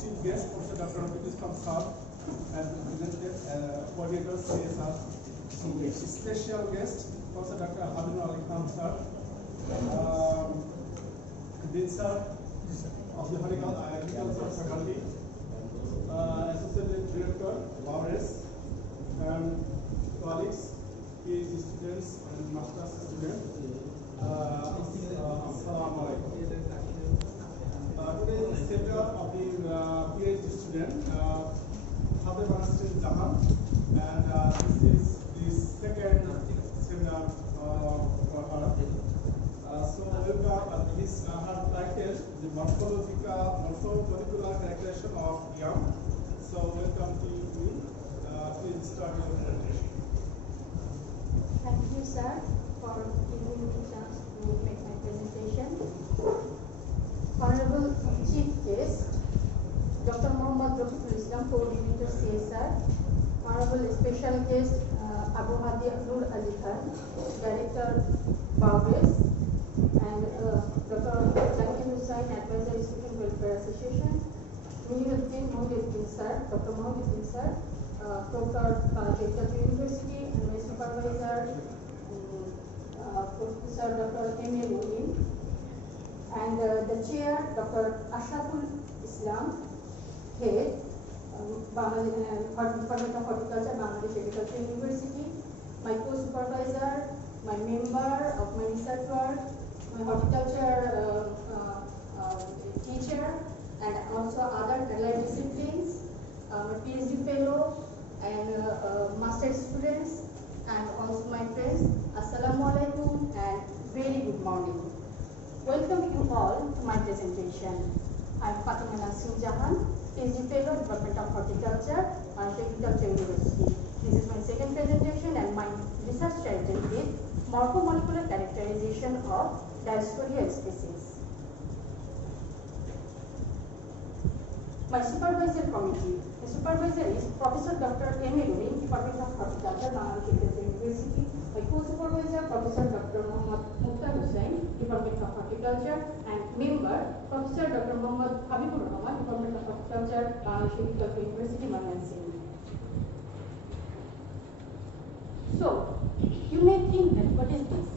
chief guest, Professor Dr. Rafiq Islam Sir, and presented coordinator CSR. Special guest, Professor Dr. Habibur Ali Khan Sir, Dean Sir of the Agriculture Faculty, Associate Director, Lawrence, and colleagues, PhD students, and master's students. Assalamu alaikum. Today is the seminar of the PhD student, Khader Banastin Jahan, and this is the second seminar for her. So welcome. This her title, the morphological characterization of yam. So welcome to you. Please start your presentation. Thank you, sir, for giving me the chance to make my presentation. Honorable Chief Guest, Dr. Mohammad Rafiqul Islam, Coordinator CSR, Honorable Special Guest, Abu Hadi Nur Ali Khan, Director Progress, and Dr. Zakir Hussain, Advisor Student Welfare Association, Muhiuddin Mohiuddin Sir, Dr. Mohiuddin Sir, Professor Jayapur University, and my supervisor, Professor Dr. M.A. Mohin, and the chair, Dr. Ashraful Islam, head, Department of Horticulture, Bangladesh Agriculture University, my co-supervisor, my member of my research work, my horticulture teacher, and also other allied disciplines, my PhD fellow, and master students, and also my friends. Assalamu alaikum and very good morning. Welcome you all to my presentation. I am Fatima Nasrin Jahan, PhD fellow, Department of Horticulture, Agriculture University. This is my second presentation, and my research title is Morphomolecular Characterization of Dioscorea species. My supervisor committee. The supervisor is Professor Dr. M.A. Mohin, Department of Horticulture, Bangladesh Agriculture University. My co-supervisor, Professor Dr. Muhammad Mukhtar Hussain, Department of Horticulture, and member, Professor Dr. Muhammad Habibur Rahman, Department of Horticulture, Bangladesh Agriculture University, Mymensingh. So, you may think that what is this?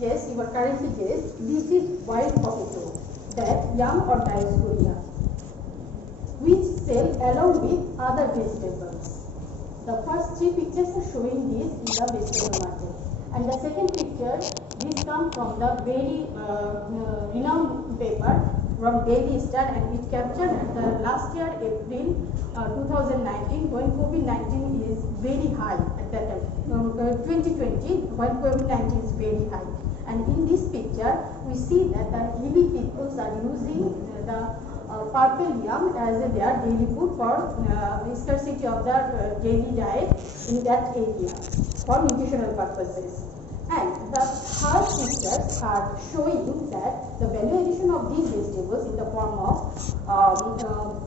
Yes, you are correctly guessed. This is wild potato, that yam or Dioscorea, which sell along with other vegetables. The first three pictures are showing this in the vegetable market, and the second picture, this comes from the very renowned paper from Daily Star, and it captured the last year April 2019 when COVID-19 is very high at that time, 2020 when COVID-19 is very high. And in this picture, we see that the hilly peoples are using the purple yam as their daily food for scarcity of their daily diet in that area for nutritional purposes. And the third pictures are showing that the value addition of these vegetables in the form of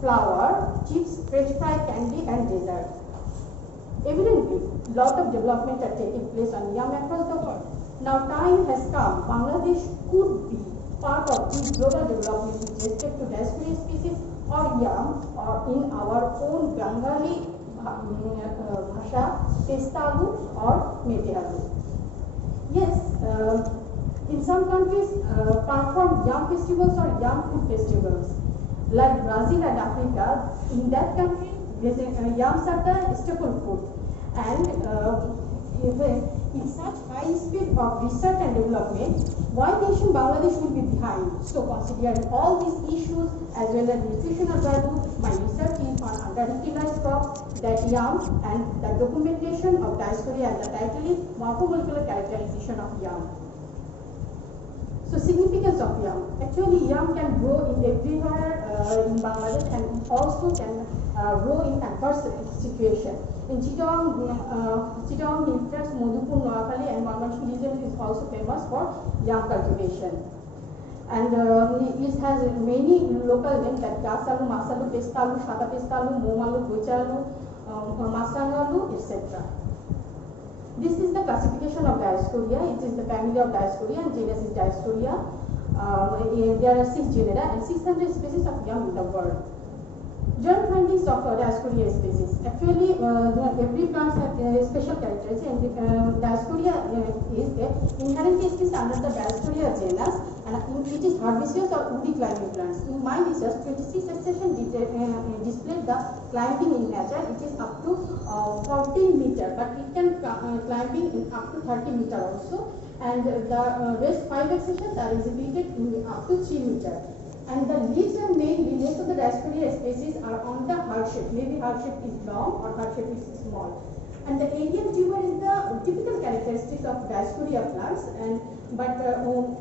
flour, chips, French fry, candy, and dessert. Evidently, lot of development are taking place on yam across the world. Now time has come, Bangladesh could be part of this global development with respect to Dioscorea species or yam, or in our own Bengali bhasha, pestalu or metealu. Yes, in some countries perform yam festivals or yam food festivals, like Brazil and Africa. In that country, yams are the staple food, and in such high speed of research and development, why nation Bangladesh will be behind? So considering all these issues as well as nutritional value, my research is on underutilized crop, that yam, and the documentation of Dioscorea, and the title is Morphomolecular Characterization of Yam. So significance of yam. Actually, yam can grow in everywhere in Bangladesh, and it also can grow in adverse situation. In Chittagong, Hillcrest, Madhupur, Noakhali, and Mymensingh region is also famous for yam cultivation. And it has many local names like Gasalu, Masalu, Pestalu, Shada Pestalu, Momalu, Gochalu, Masangalu, etc. This is the classification of Dioscorea. It is the family of Dioscorea, and genus is Dioscorea. There are 6 genera and 600 species of yam in the world. General findings of Dioscorea species. Actually, every plant has special characters, and Dioscorea is inherently species under the Dioscorea genus, and it is herbaceous or woody climbing plants. In my research, 26 accession displayed the climbing in nature. It is up to 14 meter, but it can climbing in up to 30 meter also, and the rest 5 accessions are exhibited in up to 3 meter. And the leaves and main leaves of the Dioscorea species are on the heart shape. Maybe heart shape is long or heart shape is small. And the aerial tuber is the typical characteristic of Dioscorea plants. And but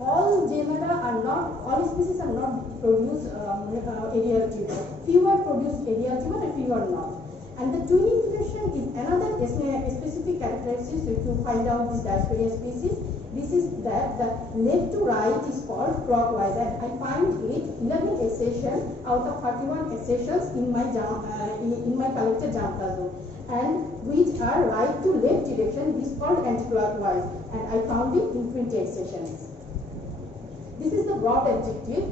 all genera are not, all species are not produce aerial tuber. Few are produce aerial tuber and few are not. And the twinning fusion is another specific characteristic to find out this Dioscorea species. This is that the left to right is called clockwise, and I find it 11 accessions out of 31 accessions in my collected germplasm, and which are right to left direction is called anti-clockwise, and I found it in 20 accessions. This is the broad objective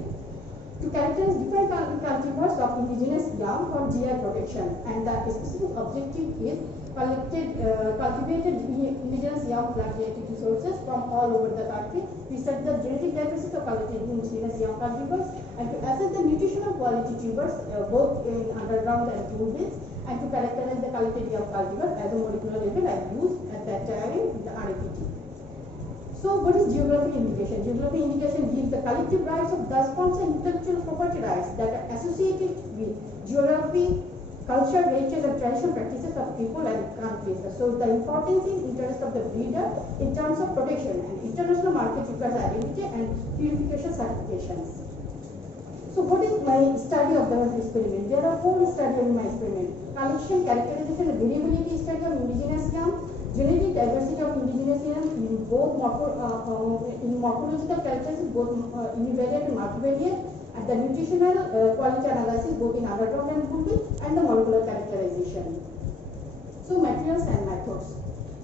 to characterize different cultivars of indigenous yam for GI protection, and the specific objective is cultivated indigenous yam plant genetic resources from all over the country. We study the genetic diversity of cultivated indigenous yam cultivars, and to assess the nutritional quality tubers both in underground and tube-based, and to characterize the cultivated yam cultivar at the molecular level I used at that time in the RAPT. So what is geographic indication? Geographic indication gives the collective rights of dust forms and intellectual property rights that are associated with geography, culture, heritage and traditional practices of people and countries. So the importance in interest of the breeder in terms of protection, and international market requires identity and purification certifications. So what is my study of the experiment? There are 4 studies in my experiment. Collection, characterization and variability study of indigenous yam, genetic diversity of indigenous yam in both morphological characteristics, both univariate and multivariate, and the nutritional quality analysis both in underground and tube, and the molecular characterization. So materials and methods.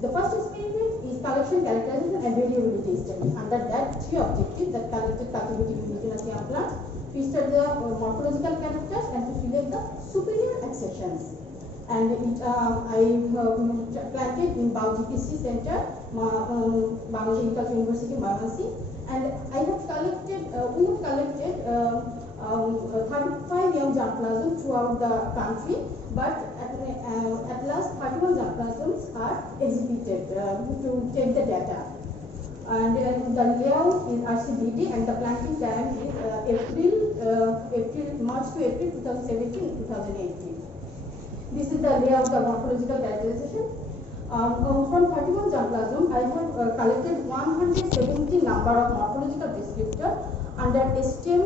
The first experiment is collection, characterization and variability study. Under that 3 objectives, that collected cultivating indigenous yam plants, we study the morphological characters and to select the superior accessions. And I planted in Bao GPC Center, Bangladesh Agricultural University, Varanasi, and I have collected, we have collected 35 yam germplasm throughout the country, but at last 31 germplasms are exhibited to take the data. And the layout is RCBD, and the planting time is March to April 2017-2018. This is the layout of morphological characterization. From 31 germplasm, I have collected 170 number of morphological descriptors under stem,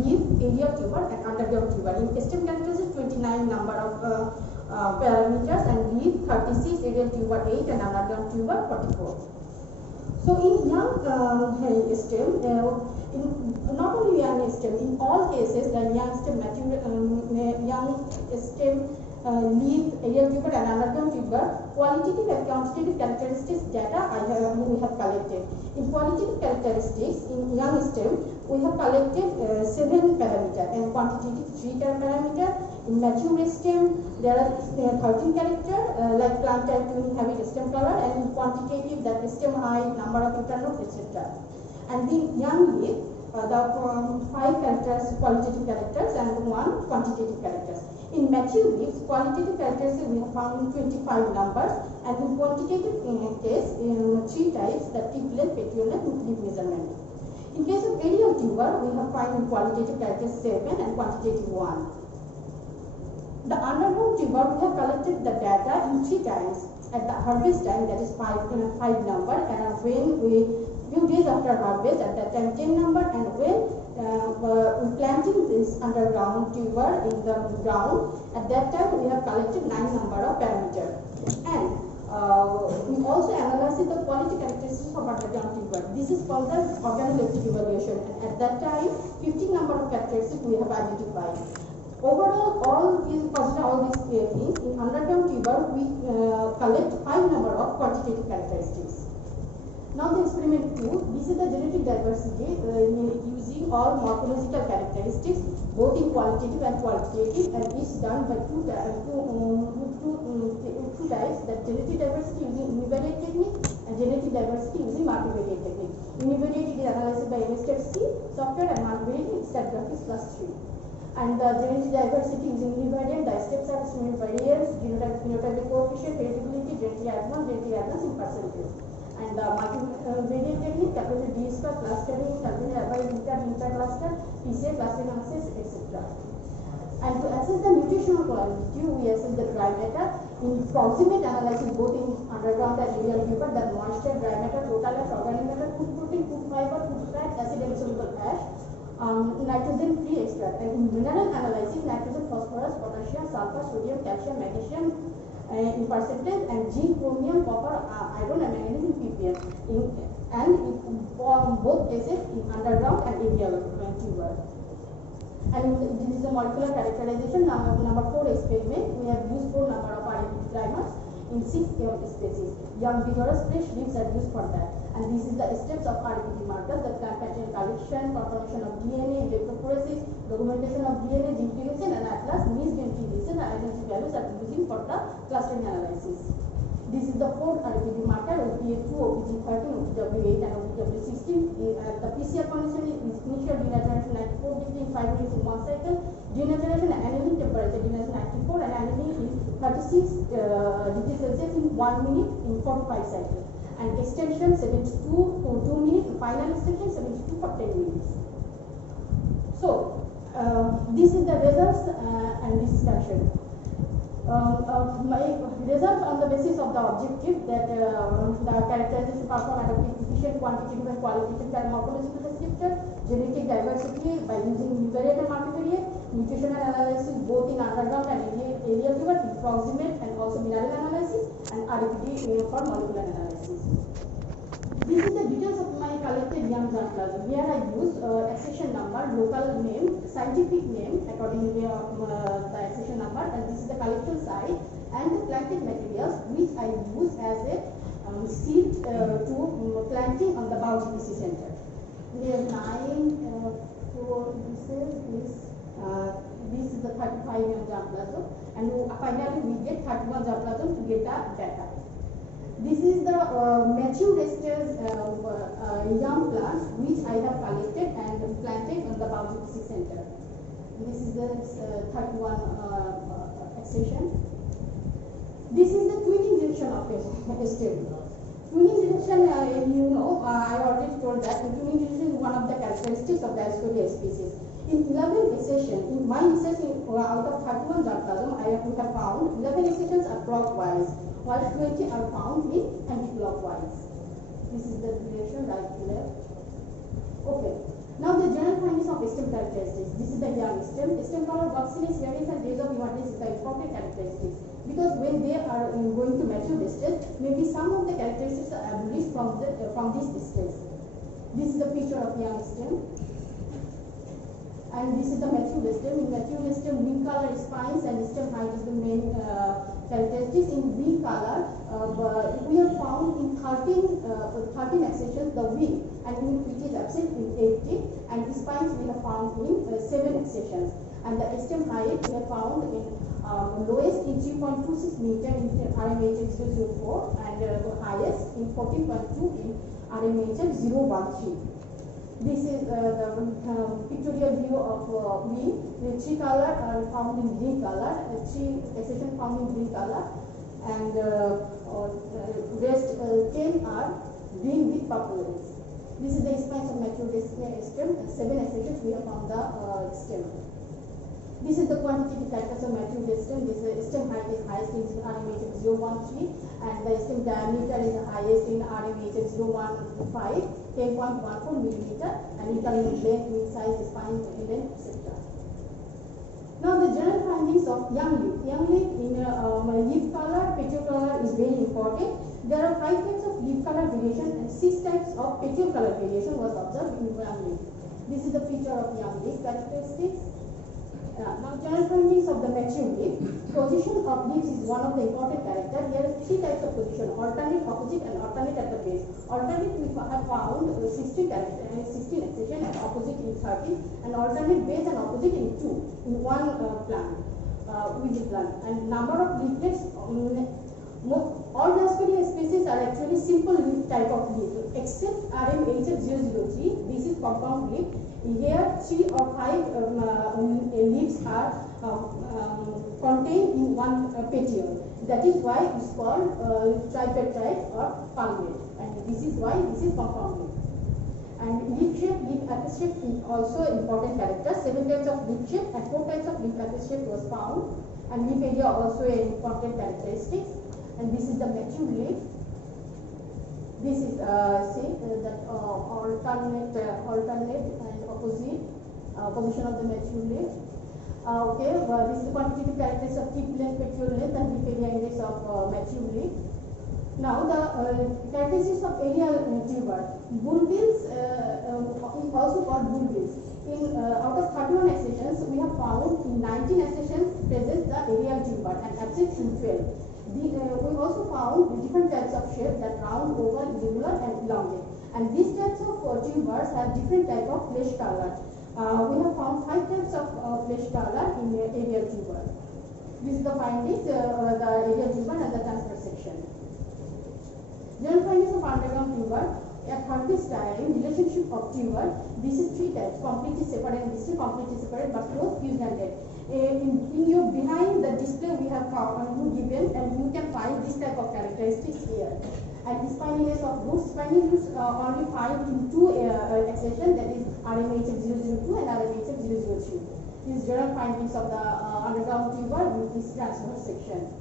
leaf, aerial tuber and underground tuber. In stem characterization, 29 number of parameters, and leaf 36, aerial tuber 8 and underground tuber 44. So in young stem, not only young stem, in all cases the young stem leaf, aerial tuber and underground tuber, qualitative and quantitative characteristics data we have collected. In qualitative characteristics, in young stem, we have collected 7 parameters, and quantitative 3 parameters. In mature stem, there are 13 characters like plant type, twin, habit, stem color, and in quantitative that stem height, number of internodes, etc. And in young leaf, the 5 characters, qualitative characters, and 1 quantitative characters. In mature leaves, qualitative characteristics we have found 25 numbers, and in quantitative case, 3 types, the tip length, petiole length, and leaf measurement. In case of aerial tuber, we have found qualitative characteristics 7 and quantitative 1. The underground tuber, we have collected the data in 3 times. At the harvest time, that is 5 number, and when we few days after harvest, at that time 10 number, and when planting this underground tuber in the ground, at that time we have collected 9 number of parameters. And we also analyzed the quality characteristics of underground tuber. This is called the organoleptic evaluation, and at that time 15 number of characteristics we have identified. Overall, all these things in underground tuber we collect 5 number of quantitative characteristics. Now the experiment 2, this is the genetic diversity using all morphological characteristics both in qualitative and quantitative, and is done by two types, that genetic diversity using univariate technique and genetic diversity using multivariate technique. Univariate is analyzed by MSTEP-C software and multivariate is StatGraphics +3. And the genetic diversity using univariate, the steps are estimated variance, phenotypic coefficient, heritability, genetic advance in percentage. And the multivariate technique calculated D square, clustering, calculated average intercluster, PCA, clustering access, etc. And to assess the nutritional quality, we assess the dry matter in proximate analysis both in underground and aerial vapor, the moisture, dry matter, total ash, organic matter, food protein, food fiber, food fat, acid and soluble ash, nitrogen free extract. And in mineral analysis, nitrogen, phosphorus, potassium, sulfur, sodium, calcium, magnesium in percentage, and zinc, chromium, copper, iron and manganese in ppm. In both cases in underground and aerial vapor. And this is the molecular characterization. Number 4 experiment, we have used 4 number of RNA primers in 6 species. Young, vigorous, fresh leaves are used for that. And this is the steps of RPT markers, the plant pattern collection, confirmation of DNA, electrophoresis, documentation of DNA, gene deletion, and at last missed gene deletion and identity values are using for the clustering analysis. This is the 4th RPT marker, OPA2, OPG13, OPW8 and OPW16. The PCR condition is initial denaturation 94 degree in 5 minutes in 1 cycle. Denaturation and annealing temperature denaturation 94 and annealing is 36 degrees Celsius in 1 minute in 45 cycles. And extension 72 for 2 minutes, final extension 72 for 10 minutes. So, this is the results and discussion. My results on the basis of the objective that the characterization perform adaptive, efficient, quantitative and qualitative morphological descriptor, genetic diversity by using univariate and multivariate, nutritional analysis both in underground and aerial vapor, in proximate and also mineral analysis, and RPT for molecular analysis. This is the details of my collected young germplasm. Here I use accession number, local name, scientific name according to the accession number, and this is the collection site and the planted materials which I use as a seed to planting on the Bau GPC center. We have 9, 4, this is the 35 young germplasm, and finally we get 31 germplasm to get the data. This is the mature stage young plants which I have collected and planted on the Bau GPC center. This is the 31 accession. This is the twinning direction of a stem. Twinning direction, I already told that the twinning direction is one of the characteristics of Dioscorea species. In 11 accessions, in my research out of 31 germplasm, I have found 11 accessions are clockwise, while 20 are found in anti-clockwise. This is the direction right to left. Okay. Now the general findings of stem characteristics. This is the young stem. Stem color, boxiness, hairiness, and days of emergence is the important characteristics. Because when they are going to mature stage, maybe some of the characteristics are abolished from this stage. This is the picture of young stem. And this is the mature stem. In mature stem, wing color, spines, and stem height is the main characteristics. In wing color, we have found in 13 accessions the wing, and which is absent in 80, and the spines we have found in 7 accessions. And the stem height we have found in lowest in 3.26 meter in RMHF 004, and highest in 14.2 in RMHF 013. This is the pictorial view of wing. The 3 colors are found in green color, 3 accessions found in green color, and rest 10 are green with purple rays. This is the spines of mature stem, and 7 accessions we have found the stem. This is the quantitative factors of mature stem. This stem height is highest in RMHF 013, and the stem diameter is highest in RMHF 015, 10.14 millimeter, and internal length, mean size, spine length, etc. Now the general findings of young leaf. Young leaf in leaf color, petiole color is very important. There are 5 types of leaf color variation and 6 types of petiole color variation was observed in young leaf. This is the picture of young leaf characteristics. Now, general findings of the mature leaf. Position of leaves is one of the important characters. Here are three types of position: alternate, opposite, and alternate at the base. Alternate we have found 16 characters, 16 accession, and opposite in 13, and alternate base and opposite in 2 in one plant, with the plant. And number of leaflets. All Dioscorea species are actually simple leaf type of leaf, except RMHF003. This is compound leaf. Here 3 or 5 leaves are contained in one petiole. That is why it's called tripeptide or palmate, and this is why this is compound leaf. And leaf shape, leaf apex shape is also important character. 7 types of leaf shape and 4 types of leaf apex shape was found, and leaf area also an important characteristics. And this is the mature leaf. This is that alternate and opposite position of the mature leaf. This is the quantitative characteristics of tip length, petiole length, and leaf area index of mature leaf. Now the characteristics of aerial tuber. Bulbils is also called bulbils. In out of 31 accessions, we have found in 19 accessions presents the aerial tuber and absent in 12. We also found different types of shape, that round, oval, irregular, and elongate. And these types of tubers have different type of flesh color. We have found 5 types of flesh color in aerial tuber. This is the findings, the aerial tuber and the transverse section. General findings of underground tuber. At harvest time, relationship of tuber. This is 3 types: completely separate, and this is completely separate but close, fused, and dead. In your behind the display we have given, and you can find this type of characteristics here. And spinniness of roots. Spinning roots only find in 2 accessions, that is RMHF002 and RMHF003. These general findings of the underground tuber with this transverse section.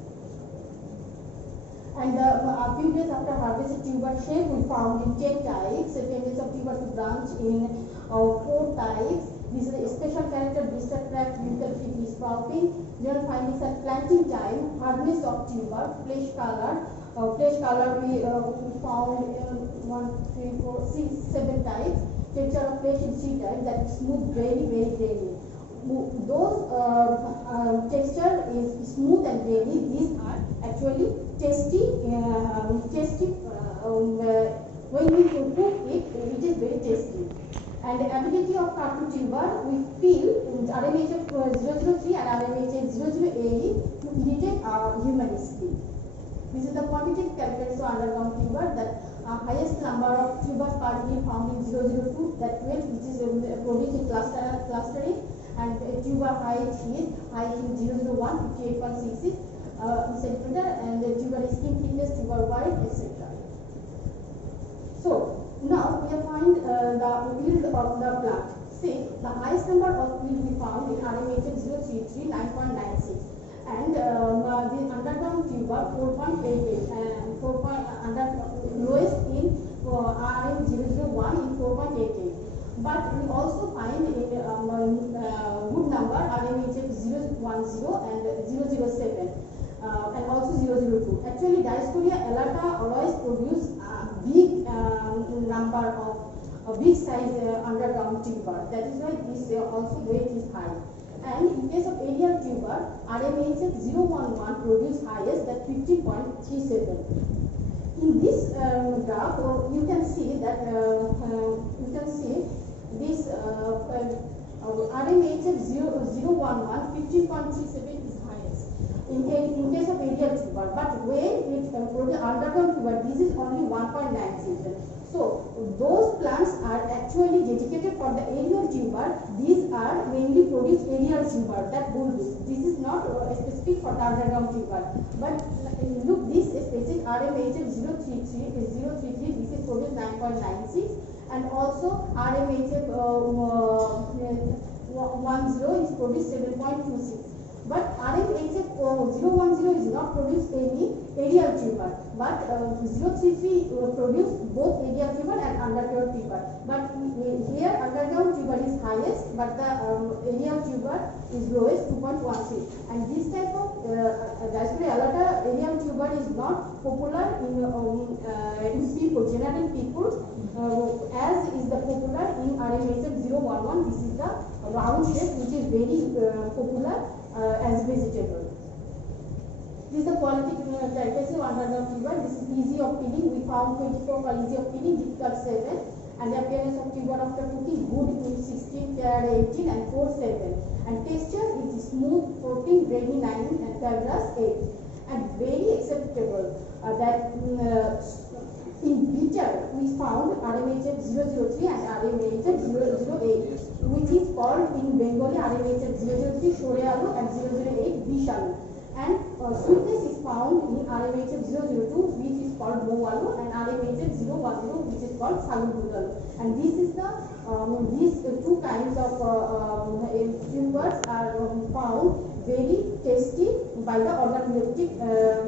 And a few days after harvested tuber shape, we found in 10 types. 10 days of tuber to branch in 4 types. This is a special character: blister crack, wrinkle feet, sprouting. General findings at planting time: hardness of tuber, flesh color. Flesh color we found 1, 3, 4, 6, 7 types. Texture of flesh in 3 types, that is smooth, grainy, very grainy. Those texture is smooth and grainy. These are actually tasty. When we cook it, it is very tasty. And the ability of cartoon tuber, we feel RMHF003 and RMHF008 to irritate human skin. This is the quantitative characteristics of underground tuber. That highest number of tubers per year found in 002, that 12, which is produced in clustering, and tuber height is in 001, 58.66 centimeter, and the tuber skin thickness, tuber wide, etc. So now we have find the yield of the plant. See, the highest number of yield we found in RMHF033, 9.96, and the underground tuber 4.88, and lowest in RM001 in 4.88. But we also find a good number RMHF010 and 007 and also 002. Actually, Dioscorea elata always produce big number of big size underground tuber. That is why this also weight is high. And in case of aerial tuber, RMHF011 produce highest, that 50.37. In this graph, you can see that this RMHF011 50.37 is highest in case of aerial tuber. But when it produces underground tuber, this is only 1.97. So those plants are actually dedicated for the aerial tuber. These are mainly produce aerial tuber, that bulbs. This is not specific for the underground tuber. But look, this species RMHF033 is 033. This is produced 9.96, and also RMHF10 is produced 7.26. But RMHF010 is not produced any aerial tuber, but 033 produce both aerial tuber and underground tuber. But here underground tuber is highest, but the aerial tuber is lowest, 2.16. And this type of Dioscorea elata aerial tuber is not popular in people, general people, as is the popular in RMHF011. This is the round shape, which is very popular as vegetable. This is the quality characteristic of underground tuber. This is easy of peeling. We found 24 for easy of peeling, difficult 7. And the appearance of tuber after cooking, good in 16, fair 18, and 4 7. And texture is smooth 14, grainy 9, and fibrous 8. And very acceptable that in bitter we found RMHF 003 and RMHF 008, which is called in Bengali RMHF 003 Shore Alu and 008 Bishalu. And sweetness is found in RMHF 002, which is called Moalu, and RMHF 010, which is called Salubudalu. And this is the these two kinds of tubers are found very tasty by the organoleptic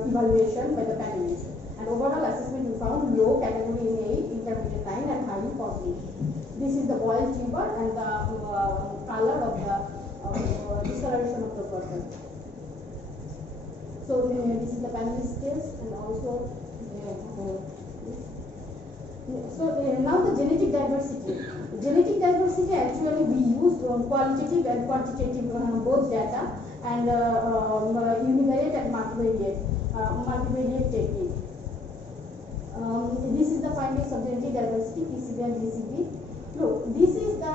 evaluation by the panelists. And overall assessment we found low, category in 8, intermediate 9, and highly positive. This is the boiled tuber and the color of the discoloration of the person. So this is the panelist test, and also now the genetic diversity. Genetic diversity, actually we use qualitative and quantitative both data, and univariate and multivariate technique. This is the findings of genetic diversity, PCB and DCB. Look, this is the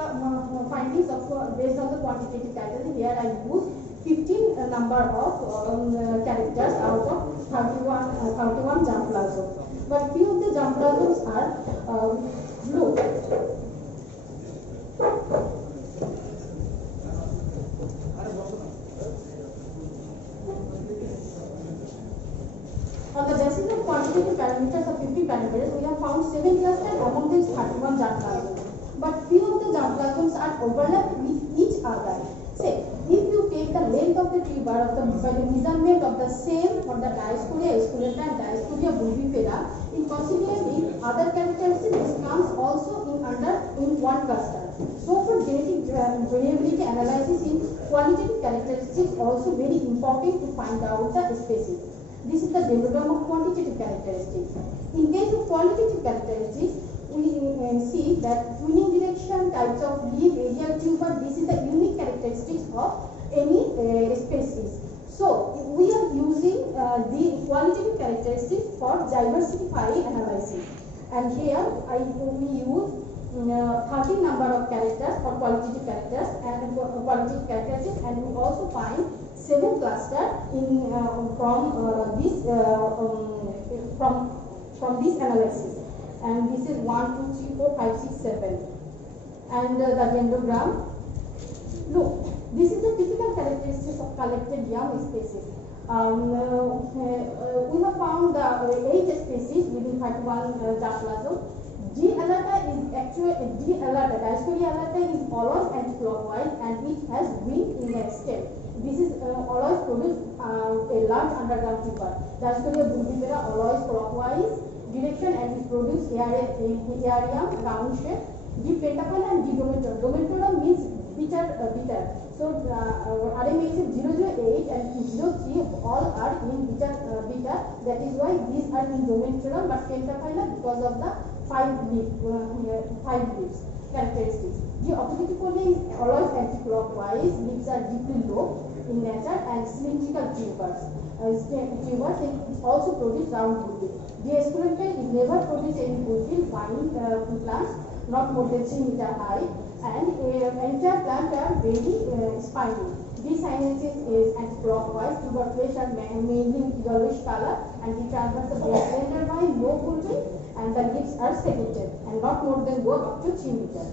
findings of based on the quantitative criteria. Here I use 15 number of characters out of 31 germplasm. But few of the germplasms are look. On the basis of quantitative parameters of 50 parameters, we have found 7 clusters among these 31 germplasms. But few of the germplasms are overlapped with each other. Say, if you take the length of the tuber by the measurement of the same for the Dioscorea esculenta and Dioscorea bulbifera, in considering other characteristics, this comes also in one cluster. So for genetic variability analysis in qualitative characteristics, also very important to find out the species. This is the dendrogram of quantitative characteristics. In case of qualitative characteristics, we see that twinning direction, types of leaf, radial tuber, this is the unique characteristics of any species. So we are using the qualitative characteristics for diversity analysis. And here we use 13 number of characters for qualitative characters and qualitative characteristics, and we also find 7 clusters in from this analysis. And this is 1, 2, 3, 4, 5, 6, 7. And the dendrogram. Look, this is the typical characteristics of collected young species. We have found the 8 species within 31 germplasm. D. alerta is actually D. alerta. Dioscorea alerta is always anti-clockwise, and it has wing in the stem. This is always produce a large underground tuber. Dioscorea bulbifera always clockwise direction, and it produce area round shape. D. pentacle and D. domentorum. Domentorum means bitter. So RMHF 008 and 03 all are in bitter. That is why these are in domentorum, but pentaphyla because of the 5 leaves characteristics. The oppositifolia is always anti-clockwise. Leaves are deeply low in nature, and cylindrical tubers. It also produce round bulbil. The esculenta is never produce any bulbil vine plants, not more than 3 meter high, and entire plant are very spiny. This synesis is anti-clockwise. Tuber flesh are mainly yellowish color, and the transverse are slender vine, low bulbil, and the leaves are segmented and not more than go up to 3 meter.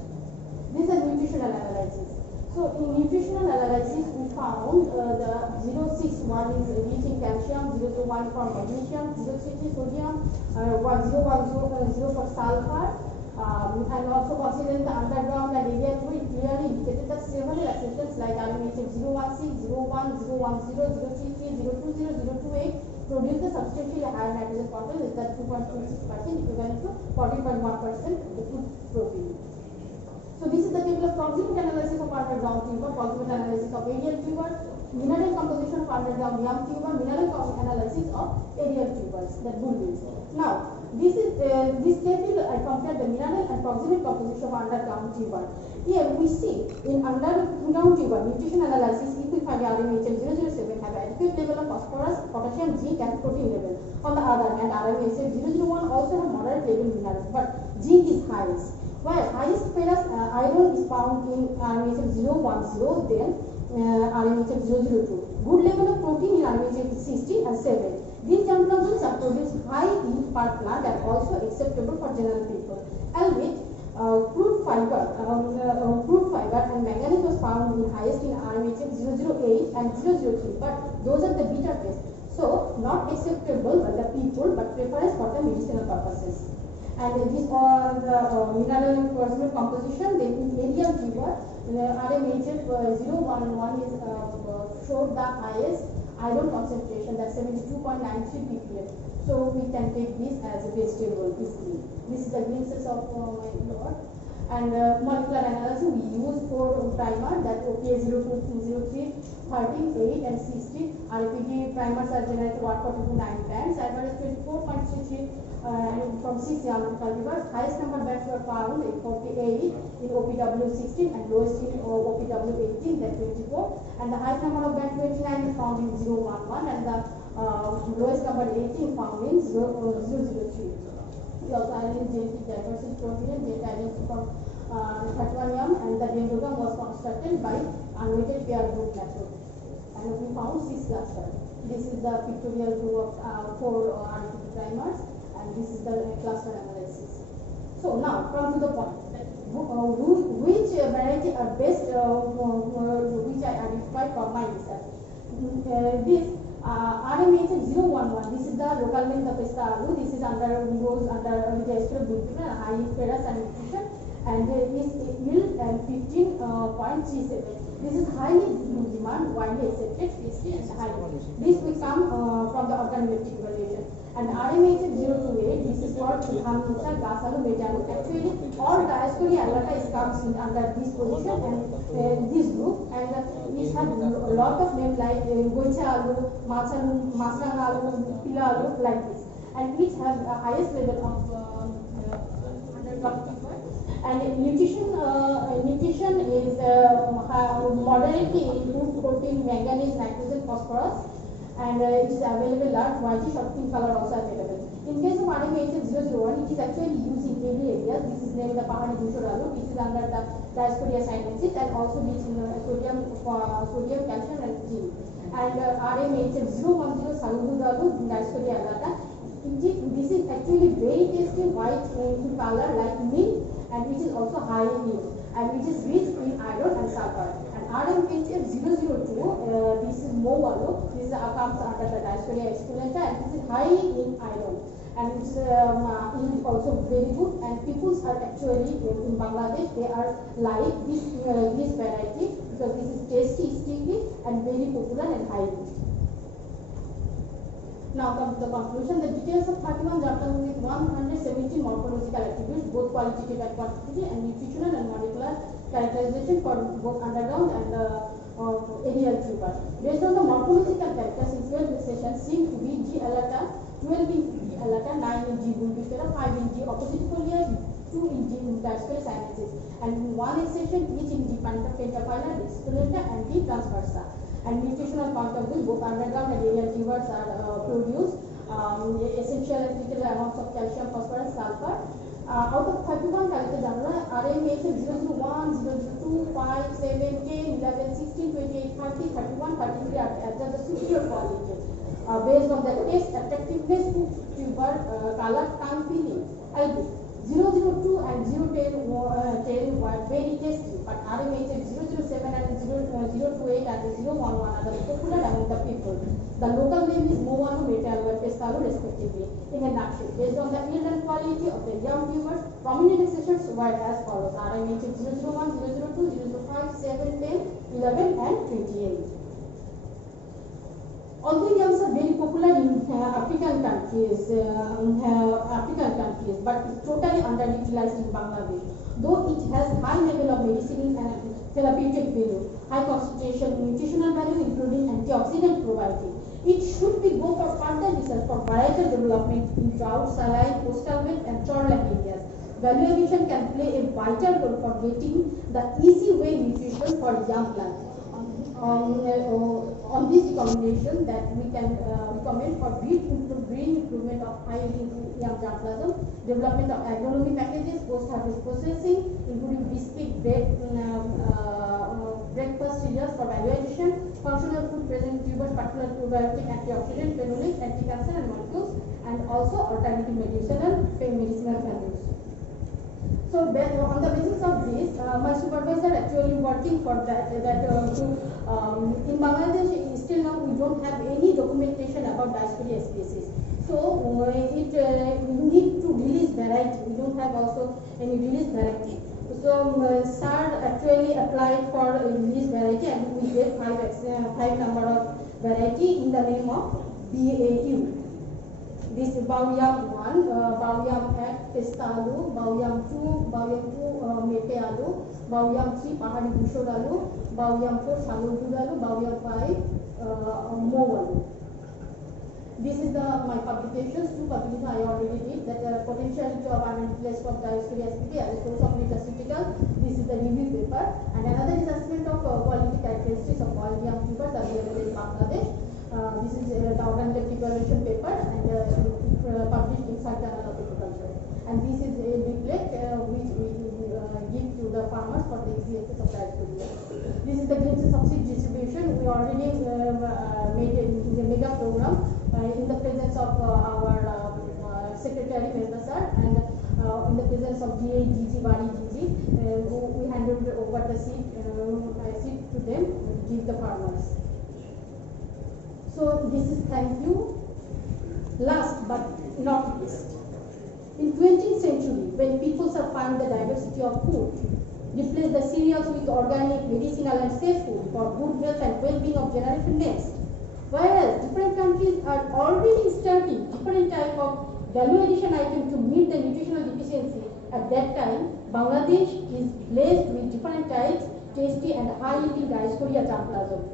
This is a nutritional analysis. So in nutritional analysis, we found the 061 is rich in calcium, 021 for magnesium, 033 sodium, 1010 for sulfur, and also considering the underground and area 2, it clearly indicated that several accessions like RMHF 016, 01, 010, 033, 020, 028 produce the substantially higher nitrogen content, is that 2.26% equivalent to 40.1% liquid protein. So this is the table of proximate analysis of underground tuber, proximate analysis of aerial tuber, mineral composition of underground young tumor, mineral analysis of aerial tumors, that bulbils. Now, this table I compared the mineral and proximate composition of underground tumor. Here we see in underground tumor nutrition analysis, if we find RMHL007 have adequate level of phosphorus, potassium, zinc and protein level. On the other hand, RMHL001 also have moderate level minerals, but zinc is highest. While highest ferrous iron is found in RMHL010, then RMHL002. Good level of protein in RMHL60 and 7. These germplasms are produced high in per plant and also acceptable for general people. Albeit, crude fiber and manganese was found in highest in RMHL008 and 003, but those are the beta tests. So, not acceptable by the people, but preference for the medicinal purposes. And these are the mineral proximate composition. Then in aerial tumor, RMHL011 is showed the highest iron concentration, that's 72.93 ppm. So we can take this as a vegetable easily. This is the glimpses of my plot. And molecular analysis, we use 4 primer, that OPA02, 03, 13, 8 and 16. RPD primers are generated 142 9 bands, average 24.33 from 6 young cultivars. Highest number bands were found in 48 in OPW16 and lowest in OPW18, that 24. And the highest number of bands 29 is found in 011 and the lowest number 18 found in 003. We also analyzed genetic diversity protein, data identity from 31 young, and the dendrogram was constructed by unweighted pair group method. And we found 6 clusters. This is the pictorial view of 4 RPD primers, and this is the cluster analysis. So now, come to the point. Which variety are best, which I identified from my research. This RMHL011, this is the local name the pesta alu. This is goes under bulbul, high ferrous and nutrition, and is yield and 15.37. This is highly in demand, widely accepted, tasty and high. This will come from the organoleptic evaluation. And RMHL028, this is called Ham Musa, Gasalu, Metalu. Actually, all Dioscorea alata comes under this position and this group, and it has a lot of names like Goicha alu, Masalu, Masrang alu, Pila alu, like this. And each has the highest level of and nutrition is moderately improved protein, manganese, nitrogen, phosphorus, and it is available large whitish or pink color also available. In case of RMHL001, it is actually used in hilly areas. This is named the Pahari Dushor alu. This is under the Dioscorea sinensis and also rich in sodium, calcium, and zinc. And RMHL010 Salud alu, Dioscorea alata. This is actually very tasty, white in color like milk, and it is also high in yield, and it is rich in iron and sulfur. And RMHL002, this is Movalu, this comes under the Dioscorea esculenta, and this is high in iron, and its yield also very good. And people are actually in Bangladesh, they are like this variety because this is tasty, sticky, and very popular and high yield. Now come to the conclusion. The details of 31 germplasm with 117 morphological attributes, both qualitative and quantitative, and nutritional and molecular characterization for both underground and aerial tumor. Based on the morphological characters in 12 sessions seem to be G. alata, 12 in G. alata, 9 in G. bulbifera, 5 in G. oppositifolia, 2 in G. Dioscorea sinensis, and 1 session each in G. pentaphylla, esculenta, and D. transversa. And nutritional point of view, both underground and aerial tumors are produced essential and critical amounts of calcium, phosphorus, sulfur. Out of 31 character genera, RMHL001, 002, 5, 7, 10, 11, 16, 28, 30, 31, 33 are at the superior quality based on the taste, attractiveness, tuber, color, tongue feeling. Albeit 002 and 010 were very tasty, but RMHL007 and 028 and 011 are the popular among the people. The local name is Movalu, Metalu, and Pestalu respectively. In a nutshell, based on the yield and quality of the young tumors, prominent exceptions were as follows: RMHL001, 002, 005, 7, 10, 11, and 28. Although yams are very popular in African countries, but it's totally underutilized in Bangladesh. Though it has high level of medicine and therapeutic value, high concentration nutritional value including antioxidant probiotic. It should be go for further research for varietal development in drought, saline, coastal belt and shoreline areas. Value addition can play a vital role for getting the easy way nutrition for young plants. On this recommendation that we can recommend for breeding improvement of high yielding young germplasm, development of agronomy packages, post-harvest processing, including biscuit, breakfast cereals for value addition, functional food present tubers, particular probiotic, antioxidant, phenolics, anti-cancer and molecules, and also alternative medicinal values. So on the basis of this, my supervisor actually working for that. In Bangladesh, still now we don't have any documentation about Diosporidia species. So we need to release variety. We don't have also any release variety. So sir actually applied for a release variety, and we get five number of variety in the name of BAU. This is Baoyam 1, Baoyam X, Pesta Alu, Baoyam 2, Mepe Alu, Baoyam 3, Pahari Bushor Alu, Baoyam 4, Salurjud Alu, Baoyam 5, Mo Alu. This is my publications, 2 publications I already did, that potentiality of unreplaced of Diosporidia spp as a source of nutraceutical. This is the review paper, and another is assessment of quality characteristics of all young tubers available in Bangladesh. This is the organic evaluation paper, and published in Science Journal of Agriculture. And this is a leaflet which we give to the farmers for the easy access of Diosporidia. This is the glimpses of seed distribution. We already made a mega program in the presence of our secretary Mehta sir, and in the presence of GA, GG, Bari, GG, we handed over the seed to them to give the farmers. So this is thank you. Last but not least, in 20th century, when people find the diversity of food, replace the cereals with organic, medicinal and safe food for good health and well-being of generation next. Whereas different countries are already starting different type of value addition item to meet the nutritional deficiency. At that time, Bangladesh is blessed with different types, tasty and high-yielding Diosporidia germplasm.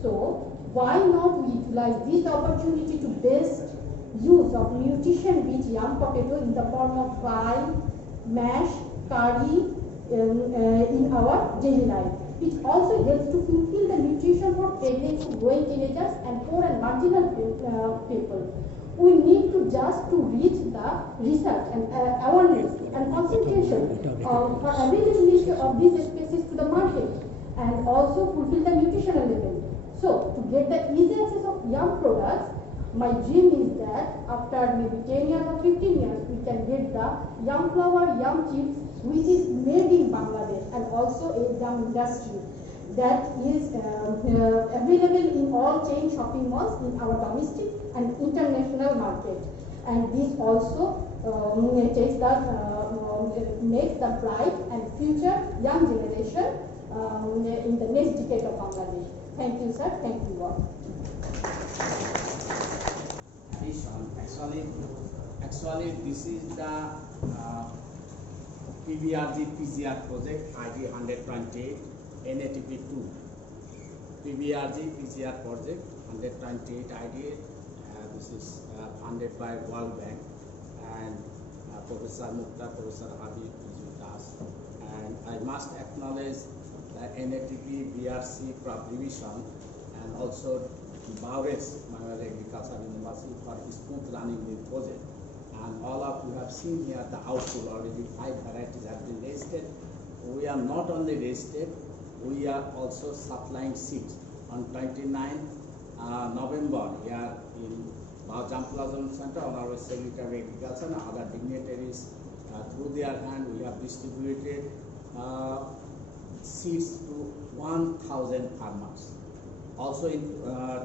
So, why not we utilize this opportunity to best use of nutrition-rich yam potato in the form of fry, mash, curry in our daily life. It also helps to fulfill the nutrition for pregnant, growing teenagers and poor and marginal people. We need to just to reach the research and awareness and concentration for availability of these species to the market, and also fulfill the nutritional level. So, to get the easy access of yam products, my dream is that after maybe 10 years or 15 years, we can get the yam flour, yam chips, which is made in Bangladesh, and also a yam industry that is available in all chain shopping malls in our domestic and international market. And this also makes the bright and future young generation in the next decade of Bangladesh. Thank you, sir. Thank you all. Actually, this is the PBRG PGR project ID 128 NATP2. PBRG PGR project 128 ID. This is funded by World Bank, and Professor Mukta, Professor Habib is with us. And I must acknowledge NATP, BRC, crop division, and also Bangladesh Agricultural University for smooth running the project. And all of you have seen here the output already 5 varieties have been registered. We are not only registered, we are also supplying seeds. On 29th November here in Germplasm Center, on our Secretary of Agriculture and other dignitaries, through their hand we have distributed seeds to 1,000 farmers. Also in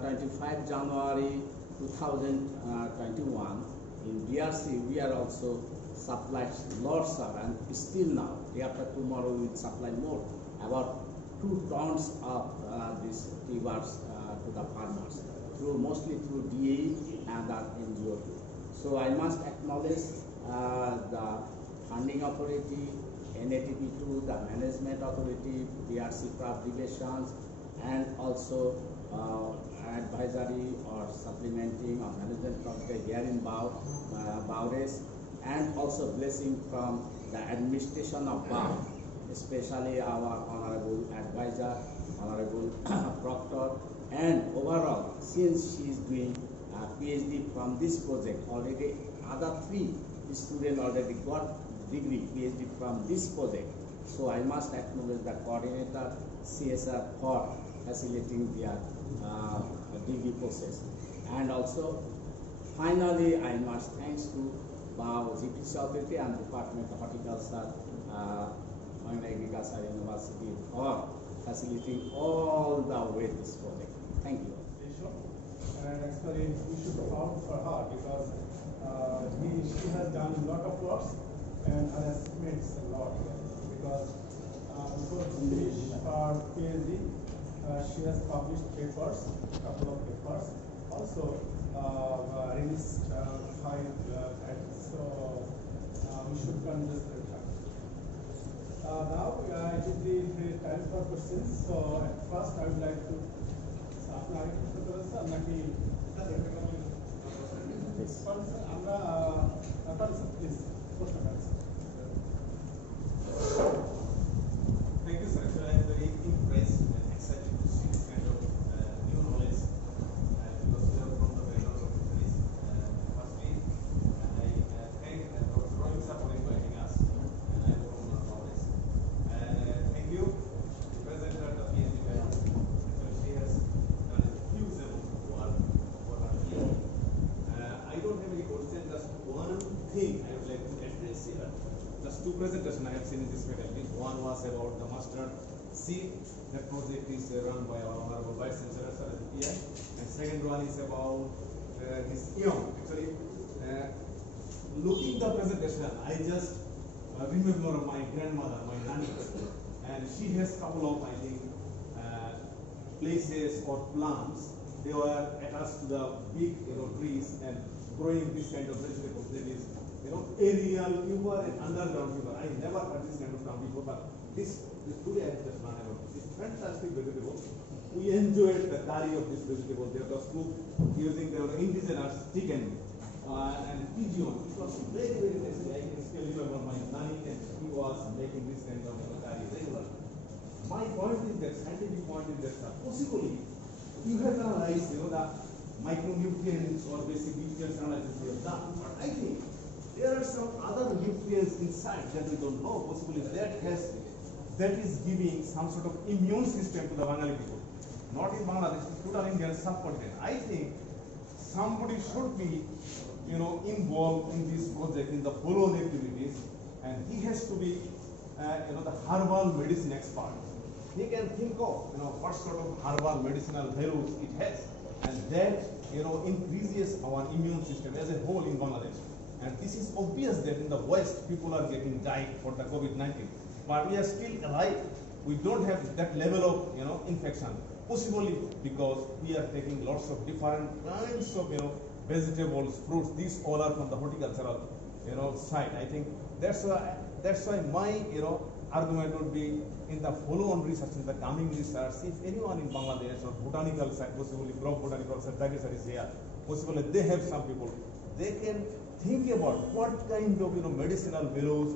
25 January 2021 in DRC we are also supplied lots of, and still now, day after tomorrow we will supply more, about 2 tons of these tubers to the farmers, mostly through DAE and NGO. So I must acknowledge the funding authority, NATP2, the Management Authority, DRC Craft Divisions, and also advisory or supplementing or management from the here in Baures, and also blessing from the administration of BAU, especially our Honorable Advisor, Honorable Proctor, and overall, since she is doing a PhD from this project, already other 3 students already got degree PhD from this project. So I must acknowledge the coordinator CSR for facilitating their degree process. And also, finally, I must thanks to BAU GPC Authority and Department of Horticulture, Agriculture University for facilitating all the way this project. Thank you. And actually, we should be proud for her because she has done a lot of works and her estimates a lot because before finish her PhD, she has published papers, a couple of papers, also released 5 patents. So we should congratulate her. Now it is the time for questions. So at first I would like to আপনার আরেক প্রশ্ন করেছেন নাকি আমরা please প্রশ্ন করেছেন Thank you, sir. I am very impressed and excited to see this kind of new knowledge because we are from the background of this. Firstly, I thank Dr. Rohit sir for inviting us, and I will about this. Thank you, the presenter, the PhD fellow. She has done a huge amount of work for her field. I don't have any question, just one thing I would like to address here. Just 2 presentations I have seen in this faculty. One was about the mustard seed. That project is run by our Honorable Vice Chancellor Sir here. And second one is about this young. Actually, looking the presentation, I just remember my grandmother, my nanny, and she has couple of I think places or plants. They were attached to the big trees and growing this kind of vegetables. That is aerial tuber and underground tuber. I never heard this kind of term before, but today I have just learned about this fantastic vegetable. We enjoyed the curry of this vegetable. They were cooked using their indigenous chicken and pigeon. It was very, very tasty. I can still remember my nanny and he was making this kind of curry regularly. My point is that, scientific point is that possibly you have analyzed the micronutrients or basic nutrients analysis you have done, but I think there are some other nutrients inside that we don't know. Possibly that is giving some sort of immune system to the Bengali people. Not in Bangladesh, it's total Indian subcontinent. I think somebody should be, involved in this project, in the follow-on activities, and he has to be, the herbal medicine expert. He can think of, what sort of herbal medicinal values it has, and that, increases our immune system as a whole in Bangladesh. And this is obvious that in the West, people are getting died for the COVID-19. But we are still alive. We don't have that level of, infection. Possibly because we are taking lots of different kinds of, vegetables, fruits. These all are from the horticultural, side. I think that's why my, argument would be in the follow-on research, in the coming research, if anyone in Bangladesh or botanical side, possibly Block Botanical Science, Jagisar is here, possibly they have some people, they can think about what kind of medicinal values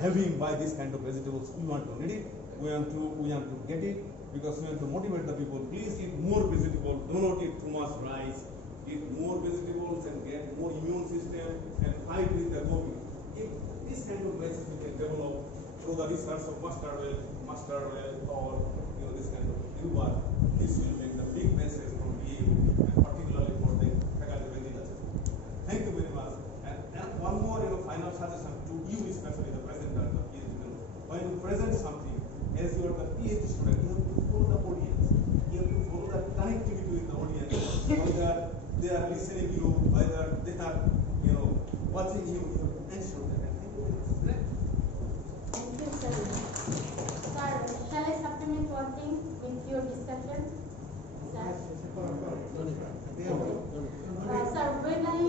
having by this kind of vegetables. We want to read it, we want to get it, because we want to motivate the people. Please eat more vegetables, do not eat too much rice, eat more vegetables and get more immune system and fight with the COVID. If this kind of message we can develop through the research of mustard oil or this kind of tuber, this will make the big message from you and particularly for the faculty of agriculture. Thank you very much. And one more final suggestion to you, especially the presenter, the PhD fellow. When you present something, as you are the PhD student, you have to follow the audience. You have to follow the connectivity with the audience. Whether they are listening to you, whether they are watching you, you have to ensure that. And thank you very much. Great. Thank you, sir. Sir, shall I supplement one thing with your discussion? Sir, sir, when I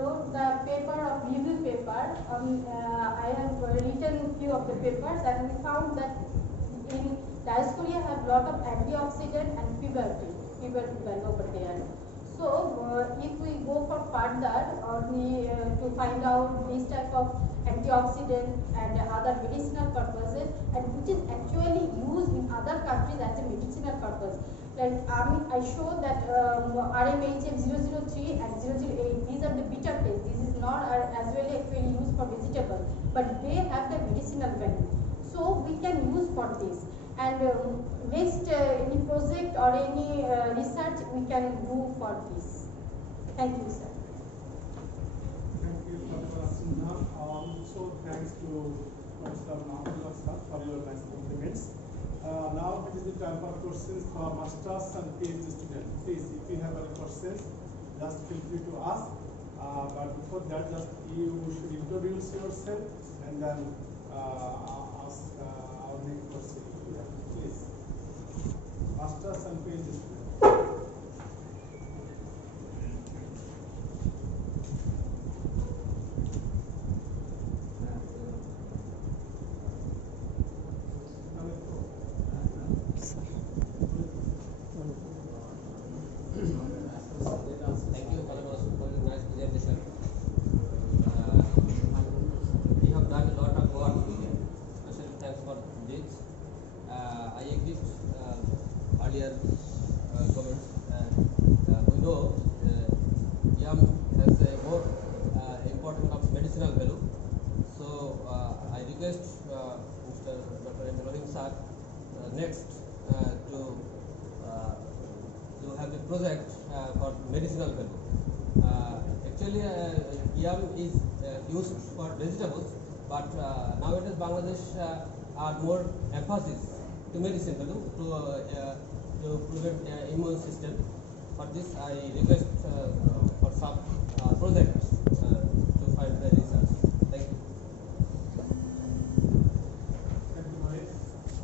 wrote the paper of review paper, I have written few of the papers, and we found that in Dioscorea have lot of antioxidant and puberty value over there. So if we go for further to find out this type of antioxidant and other medicinal purposes, and which is actually used in other countries as a medicinal purpose. Like I show that RMHF 003 and 008, these are the bitter taste. This is not as well actually used for vegetable, but they have the medicinal value. So we can use for this. And next any project or any research we can do for this. Thank you, sir. Thank you, Dr. Sinha. So thanks to Dr. Mahmoud sir for your nice compliments. Now it is the time for questions for masters and PhD students. Please, if you have any questions, just feel free to ask. But before that, just you should introduce yourself and then ask our next question. Please, masters and PhD students. Thank you for the nice presentation. We have done a lot of work. Special thanks for this. I agree earlier comments. We know yam has a more important of medicinal value. So I request Mr. Dr. M. Rahim sir next to have a project for medicinal value. Actually, yam is used for vegetables, but nowadays Bangladesh are more emphasis to medicine value to prevent immune system. For this, I request for some projects to find the research. Thank you. Thank you, Mohit,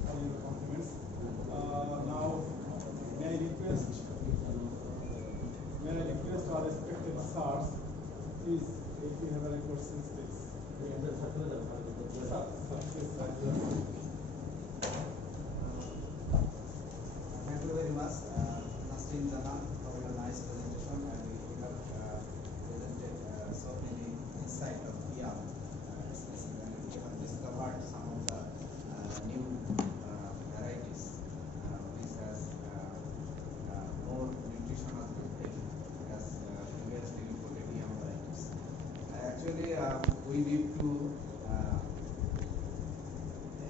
for your compliments. Now, may I request our respected sirs, please, if you have any questions, please. Thank you very much, Nasrin Jahan, for your nice presentation, and you have presented so many insights of yam, especially when you have discovered some of the new varieties which has more nutritional value as previously reported yam varieties. Actually, we need to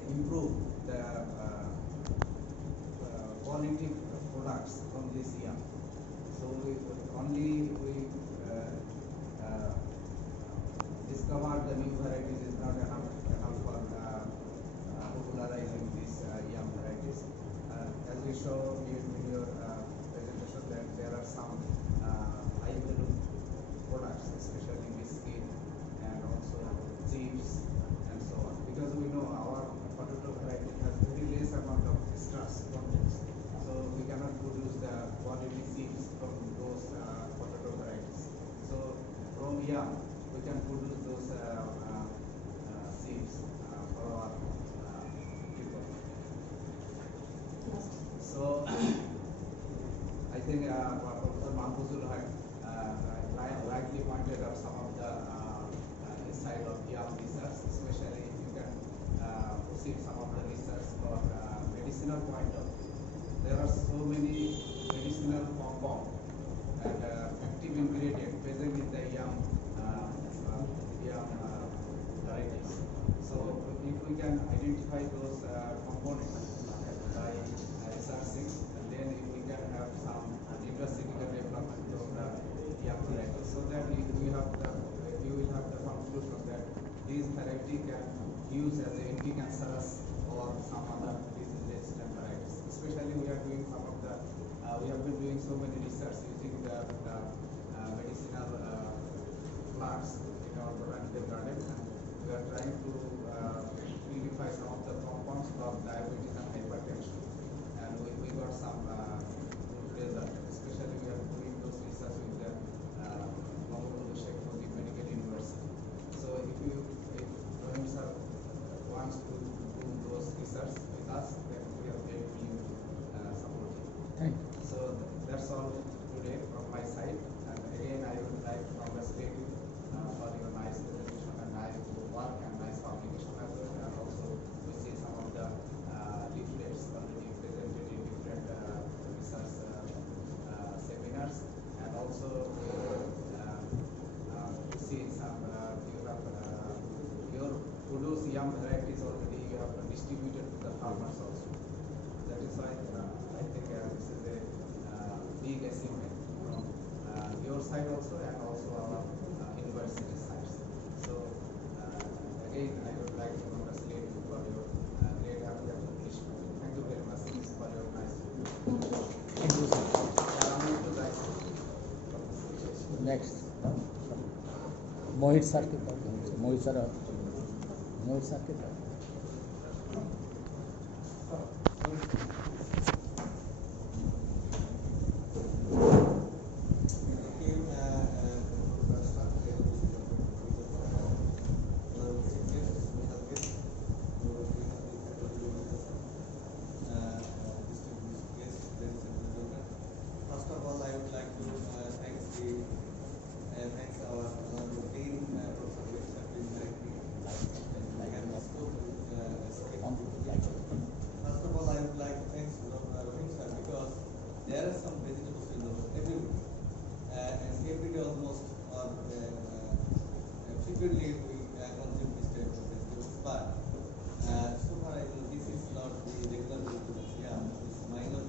improve the quality products from this yam. So we discover the new varieties is not enough for popularizing these yam varieties. As we show in your presentation, that there are some high value products, especially biscuit and also chips and so on. Because we know our potato variety has very less amount of starch contents, so we cannot produce the quality chips from those potato varieties. So from yam we can produce those chips for our people. So I think Professor Mahfuzul had rightly pointed out some of the inside of yam research, especially if you can proceed some of the research for medicinal point of view. There are so many medicinal compounds and active ingredient present in the yam varieties. So if we can identify those components by researching, and then if we can have some nutraceutical development of the yam varieties, so that you will have the conclusion that these variety can use as an anti-cancerous or some other disease-resistant varieties. Especially we are doing some of the we have been doing so many research using the medicinal plants in our botanical garden, and we are trying to purify some of the compounds from diabetes and hypertension, and we got some good result. Especially we are doing those research with the Sheikh Mujib Medical University. So if you yam varieties already you have distributed to the farmers also. That is why I think this is a big achievement from your side also and also our university side. So again, I would like to congratulate you for your great accomplishment. Thank you very much for your nice. Thank you, sir. Next. Mohit sir के पास मोहित sir के पास First of all, I would like to thanks our dean, Professor Vishal First of all, I would like to thank Rohim sir because there are some vegetables in the everywhere, and every day almost or frequently we consume this type of vegetables. But so far, I think this is not the regular vegetables. Yeah, it's minor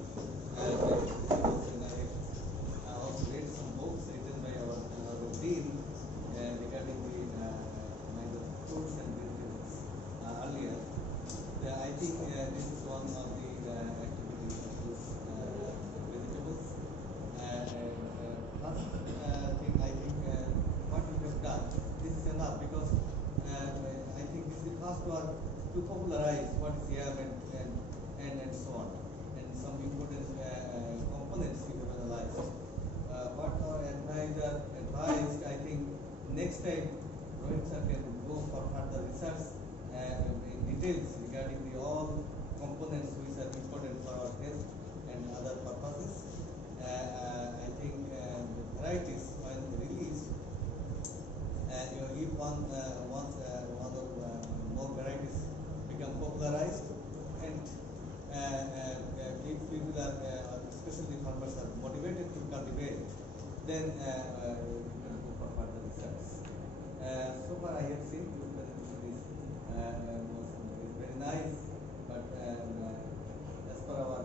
vegetables, and I also read some books written by our dean regarding the minor fruits and vegetables earlier. I think this is one of the activities of those vegetables. First thing I think what we have done, this is enough because I think this is the first one to popularize what is yam and so on, and some important components we have analyzed. What our advisor advised, I think next time Rohit sir can go for further research in details regarding the all components which are important for our health and other purposes. I think the varieties when released, if one or more varieties become popularized and if people are, especially farmers, are motivated to cultivate, then we can go for further research. So far, I have seen your presentation is very nice, but as per our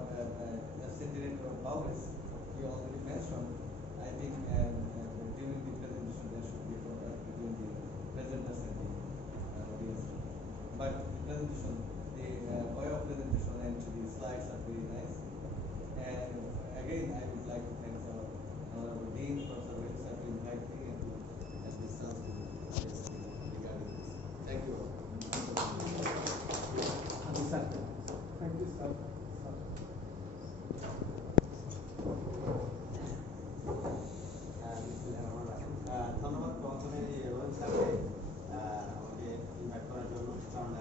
assistant director of Powers, he already mentioned, I think during the presentation there should be a contact between the presenters and the audience. But the presentation, the way of presentation and the slides are very nice. And again, I would like to thank our Dean, Professor Vishal sir, to invite me and to have this chance to regarding this. Thank you all. Thank you, sir. ধন্যবাদ প্রথমে রোহিত স্যারকে আমাকে invite করার জন্য, কারণ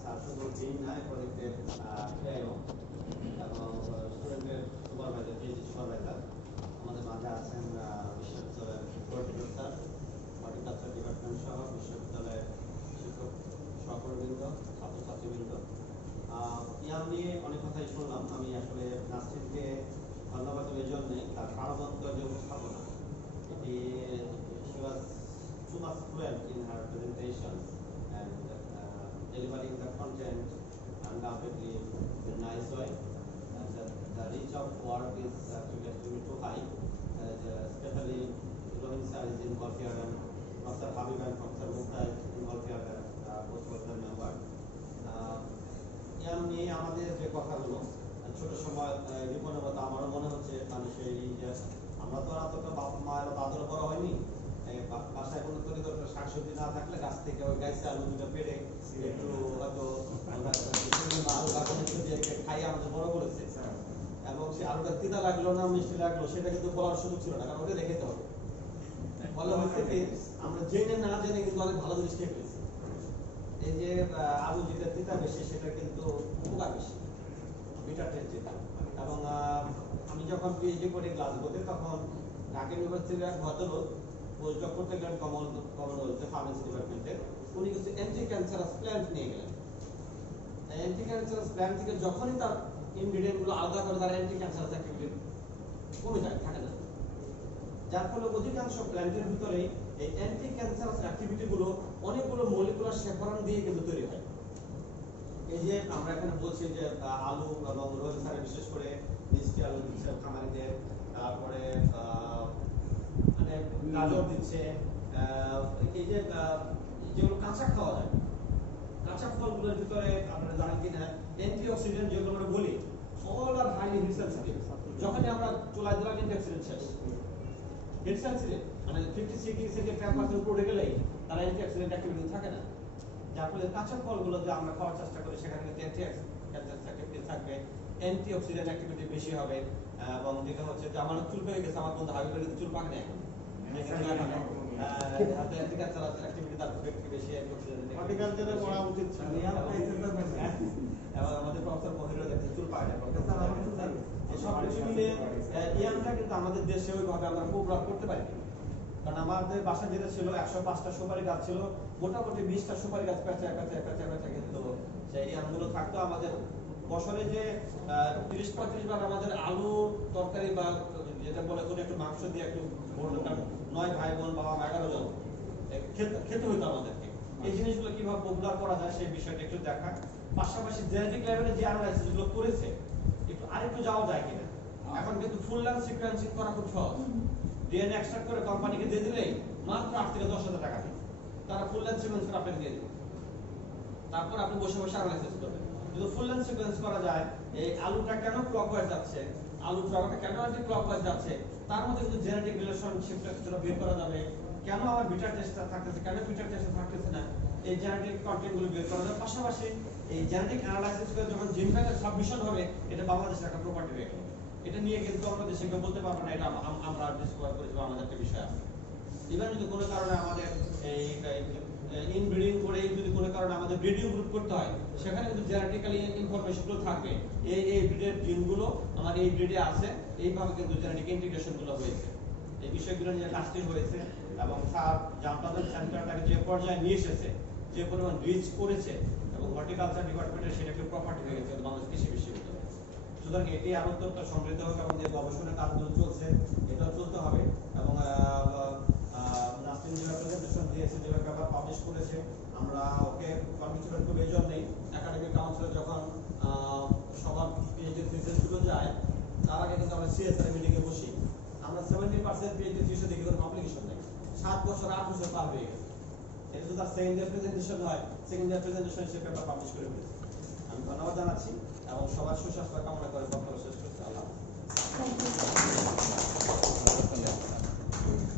sir শুধু dean না প্রজেক্টের PIO এবং স্টুডেন্টের সুপারভাইজার, পিএইচডি সুপারভাইজার আমাদের মাঝে আছেন বিশ্ববিদ্যালয়ের প্রফেসর, হর্টিকালচার ডিপার্টমেন্ট সহ বিশ্ববিদ্যালয়ের শিক্ষক সহকর্মীবৃন্দ, ছাত্রছাত্রীবৃন্দ। ইয়াম নিয়ে অনেক কথাই শুনলাম। আমি আসলে নাসরিনকে ধন্যবাদ এই জন্যে তার প্রাণবন্ত যে উপস্থাপনা, এটি she was too much fluent in her presentations and delivering the content undoubtedly in a nice way, and the reach of work is actually too high, especially Rohim sir is involved here and Professor Habib and Professor Mukta is involved here, both of them member. Yam নিয়ে আমাদের যে কথাগুলো ছোট সময় জীবনের মতো আমারও মনে হচ্ছে, মানে সেই যে আমরা তো আর অতটা বাপ মায়ের আদর করা হয়নি, বাসায় কোনো তরি তরকারি শাকসবজি না থাকলে গাছ থেকে ওই গাছে আলু দুটো পেড়ে একটু হয়তো আলু গাছে খাইয়ে আমাদের বড় করেছে, এবং সে আলুটা তিতা লাগলো না মিষ্টি লাগলো সেটা কিন্তু বলার সুযোগ ছিল না, কারণ ওটা দেখতে হবে। ফলে হচ্ছে কি আমরা জেনে না জেনে কিন্তু অনেক ভালো জিনিস খেয়ে ফেলেছি। এই যে আলু যেটা তিতা বেশি সেটা কিন্তু উপকার বেশি, বিটার টেস্ট যেটা। এবং আমি যখন পিএইচডি করি গ্লাসগোতে, তখন ঢাকা ইউনিভার্সিটির এক ভদ্রলোক পোস্টডক করতে গেলেন কমনওয়েলথে ফার্মেসি ডিপার্টমেন্টে, উনি কিছু অ্যান্টি ক্যান্সারাস প্ল্যান্ট নিয়ে গেলেন। অ্যান্টি ক্যান্সারাস প্ল্যান্ট থেকে যখনই তার ইনগ্রিডিয়েন্টগুলো আলাদা করে তার অ্যান্টি ক্যান্সারাস অ্যাক্টিভিটি কমে যায়, থাকে না। যার ফলে অধিকাংশ প্ল্যান্টের ভিতরেই এই অ্যান্টি ক্যান্সারাস অ্যাক্টিভিটিগুলো অনেকগুলো সবগুলো মলিকুলার শেফরন দিয়ে কিন্তু তৈরি হয়। এই যে আমরা এখানে বলছি যে আলু এবং রোহিত স্যার বিশেষ করে মিষ্টি আলু দিচ্ছে খামারিদের, তারপরে মানে গাজর দিচ্ছে, এই যে যেগুলো কাঁচা খাওয়া যায়, কাঁচা ফলগুলোর ভিতরে আপনারা জানেন কিনা অ্যান্টিঅক্সিডেন্ট যেগুলো আমরা বলি all are highly heat sensitive. যখনই আমরা চুলায় দিলাম অ্যান্টিঅক্সিডেন্ট শেষ, হিট সেনসিটিভ মানে 50 ডিগ্রি থেকে টেম্পারেচার উপরে গেলেই তারা অ্যান্টিঅক্সিডেন্ট অ্যাক্টিভিটি থাকে না। যার ফলে কাঁচা ফলগুলো যে আমরা খাওয়ার চেষ্টা করি সেখানে কিন্তু অ্যান্টিঅক্সিডেন্ট থাকবে, অ্যান্টিঅক্সিডেন্ট অ্যাক্টিভিটি বেশি হবে। এবং যেটা হচ্ছে যে আমার চুল পেয়ে গেছে, আমার বন্ধু হাবিবের কিন্তু চুল পাকে না এখন, অ্যাক্টিভিটি তার খুব বেশি অ্যান্টিঅক্সিডেন্ট হর্টিকালচারে পড়া উচিত ছিল। এবং আমাদের প্রফেসর মহিলা দেখতে চুল পায় না, সব কিছু মিলে ইয়াংটা কিন্তু আমাদের দেশে ওইভাবে আমরা প্রোগ্রাম করতে পারি। কারণ আমাদের বাসা যেটা ছিল 105টা সুপারি গাছ ছিল, মোটামুটি 20টা সুপারি গাছ পেঁচায় কিন্তু সেই ইয়াংগুলো থাকতো। আমাদের বছরে যে 30-35 বার আমাদের আলু তরকারি বা যেটা বলে কোনো একটু মাংস দিয়ে একটু বললো, কারণ 9 ভাই বোন বাবা 11 জন খেতে হইতো আমাদেরকে। এই জিনিসগুলো কিভাবে পপুলার করা যায় সেই বিষয়টা একটু দেখা, পাশাপাশি জেনেটিক লেভেলে যে অ্যানালাইসিস গুলো করেছে একটু আরেকটু যাওয়া যায় কিনা। এখন কিন্তু ফুল লেন্থ সিকোয়েন্সিং করা খুব সহজ, ডিএনএ এক্সট্রাক্ট করে কোম্পানিকে দিয়ে দিলেই মাত্র 8 থেকে 10,000 টাকা দিয়ে তারা ফুল লেন্থ সিকোয়েন্স করে আপনাকে দিয়ে দেবে, তারপর আপনি বসে বসে অ্যানালাইসিস করবেন। যদি ফুল লেন্থ সিকোয়েন্স করা যায়, এই আলুটা কেন ক্লকওয়াইজ যাচ্ছে, আলু টমেটো কেন অ্যান্টি ক্লকওয়াইজ যাচ্ছে, তার মধ্যে কিন্তু জেনেটিক রিলেশনশিপটা কিছুটা বের করা যাবে। কেন আমার বিটার টেস্টটা থাকতেছে, কেন বিটার টেস্টটা থাকতেছে না, এই জেনেটিক কন্টেন্টগুলো বের করা যাবে। পাশাপাশি এই জেনেটিক অ্যানালাইসিস করে যখন জিন ব্যাংকের সাবমিশন হবে, এটা বাংলাদেশের একটা প্রপার্টি হয়ে গেল। এটা নিয়ে কিন্তু আমরা দেশে কেউ বলতে পারবো না এটা আমরা ডিসকভার করেছি বা আমাদের একটা বিষয় আছে। ইভেন যদি কোনো কারণে আমাদের এই ইনব্রিডিং করে যদি কোনো কারণে আমাদের ব্রিডিং গ্রুপ করতে হয়, সেখানে কিন্তু জেনেটিক্যালি ইনফরমেশনগুলো থাকবে, এই ব্রিডের জিনগুলো আমার এই ব্রিডে আছে, এইভাবে কিন্তু জেনেটিক ইন্টিগ্রেশনগুলো হয়েছে। এই বিষয়গুলো নিয়ে কাজটি হয়েছে এবং স্যার জামপাদের সেন্টারটাকে যে পর্যায়ে নিয়ে এসেছে, যে পরিমাণ রিচ করেছে এবং হর্টিকালচার ডিপার্টমেন্টের সেটা একটা প্রপার্টি হয়ে গেছে বাংলাদেশ কৃষি বিশ্ববিদ্যালয়। সুতরাং এটি আরো অত্যন্ত সমৃদ্ধ হোক এবং যে গবেষণা কাজগুলো চলছে এটাও চলতে হবে। এবং নাসরিন যে প্রেজেন্টেশন দিয়েছে, যে পেপার পাবলিশ করেছে, আমরা ওকে কনগ্রেচুলেট করব এই জন্যই, একাডেমিক কাউন্সিলে যখন সবার পিএইচডি থিসিসগুলো যায় তার আগে কিন্তু আমরা সিএসআর মিটিংয়ে বসি, আমরা 70% পিএইচডি থিসিস দেখি কোনো পাবলিকেশন নেই, 7 বছর 8 বছর পার হয়ে গেছে। এটা যদি তার সেকেন্ড ইয়ার প্রেজেন্টেশন হয়, সেকেন্ড ইয়ার প্রেজেন্টেশন সে পেপার পাবলিশ করে ফেলেছে। আমি ধন্যবাদ জানাচ্ছি এবং সবার সুস্বাস্থ্য কামনা করে বক্তব্য শেষ করছি। আল্লাহ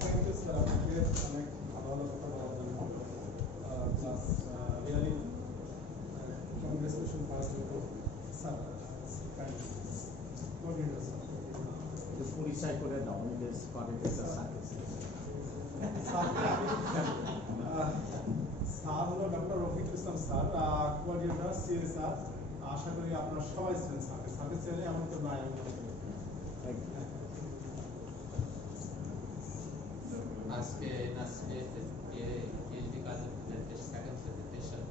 Thank you, sir. আপনাকে অনেক ভালো ভালো কথা বলার জন্য। Plus, really, congratulations first to sir. What did you say? The purified করে দাও, it is for it is a service. Sir হলো doctor Rafiqul Islam sir, coordinator CSR. আশা করি আপনারা সবাই ছিলেন স্যারকে, স্যারকে ছেলে এমন তো নাই। আজকে পিএইচডি কাজের সেকেন্ড প্রেজেন্টেশন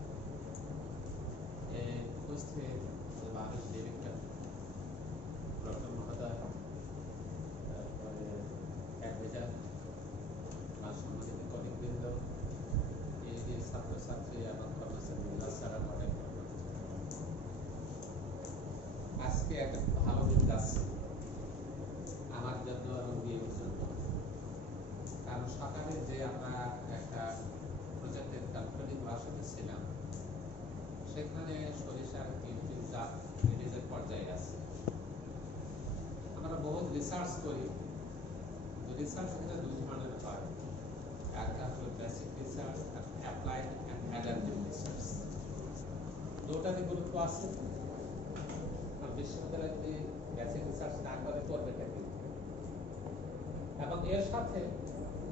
উপস্থিত বাংলাদেশ ডিরেক্টর ডক্টর মহোদয়, তারপরে অ্যাডভাইজার, সম্মানিত কলিগবৃন্দ, পিএইচডি ছাত্রছাত্রী এবং কর্মচারীরা, সারা মডেল। আজকে একটা ভালো দিন যাচ্ছে আমার জন্য এবং বিএর জন্য, কারণ সকালে যে আমরা একটা প্রজেক্টের কাল্পনিক বাসাতে ছিলাম, সেখানে সরিষার 3টি জাত রিলিজের পর্যায়ে আছে। আমরা বহুত রিসার্চ করি, রিসার্চ এখানে 2 ধরনের হয়, একটা হলো বেসিক রিসার্চ আর অ্যাপ্লাইড অ্যান্ড অ্যাডাপ্টিভ রিসার্চ। দুটাতে গুরুত্ব আছে। বিশ্ববিদ্যালয়ে যদি বেসিক রিসার্চ না করবে কি, এবং এর সাথে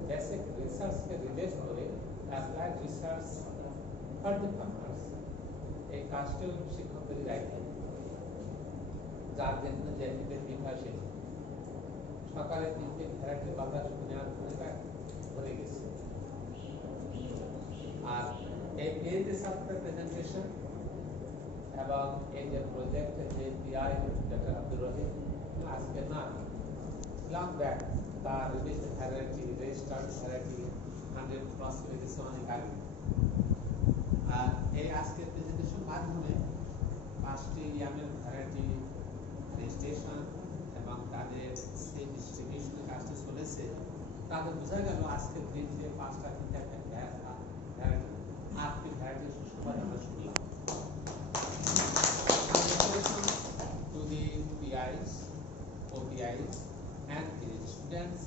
বেসিক রিসার্চকে রিলেট করে applied research for the farmers, এই কাজটিও শিক্ষকদের দায়িত্ব। যার জন্য যে বিভাষে সকালে 3টি ভ্যারাইটির কথা শুনে আর ভরে গেছে। আর এই পিএইচডি ছাত্রের প্রেজেন্টেশন এবং এই যে প্রজেক্টের যে পিআই ডক্টর আব্দুর রহিম আজকে না, লং ব্যাক তার release variety, registered variety 100 cross করে দিচ্ছে অনেক আগে। আজকের প্রেজেন্টেশন মাধ্যমে 5টি ইয়ামের ভ্যারাইটি রেজিস্ট্রেশন এবং তাদের সেই ডিস্ট্রিবিউশনের কাজটি চলেছে, তাদের বোঝা গেল আজকের দিন যে 5টা কিন্তু একটা ভ্যারাইটি 8টি ভ্যারাইটি সবাই আমরা শুনলাম। To the PIs, OPIs, and the students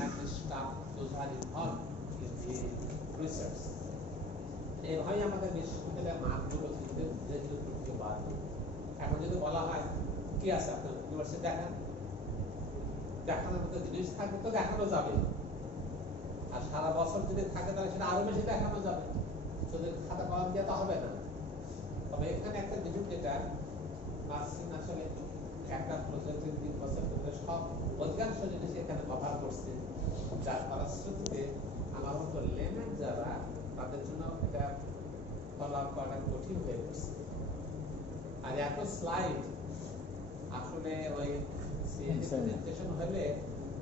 and the staff those are involved in the research. এইভাবেই আমাদের বিশ্ববিদ্যালয়ের মানগুলো কিন্তু ধীরে ধীরে করতে পারবো। এখন যদি বলা হয় কি আছে আপনার ইউনিভার্সিটি দেখানোর মতো জিনিস থাকবে তো দেখানো যাবে, আর সারা বছর যদি থাকে তাহলে সেটা আরো বেশি দেখানো যাবে, শুধু খাতা কলম দিয়ে তো হবে না। তবে এখানে একটা জিনিস যেটা নার্সিং আসলে একটা প্রজেক্টের 3 বছর ধরে সব অধিকাংশ জিনিস এখানে কভার করছে, যার ফলশ্রুতিতে আমার মতো লেমেন যারা তাদের জন্য এটা ফলো আপ করা কঠিন হয়ে পড়ছে। আর এত স্লাইড আসলে ওই প্রেজেন্টেশন হলে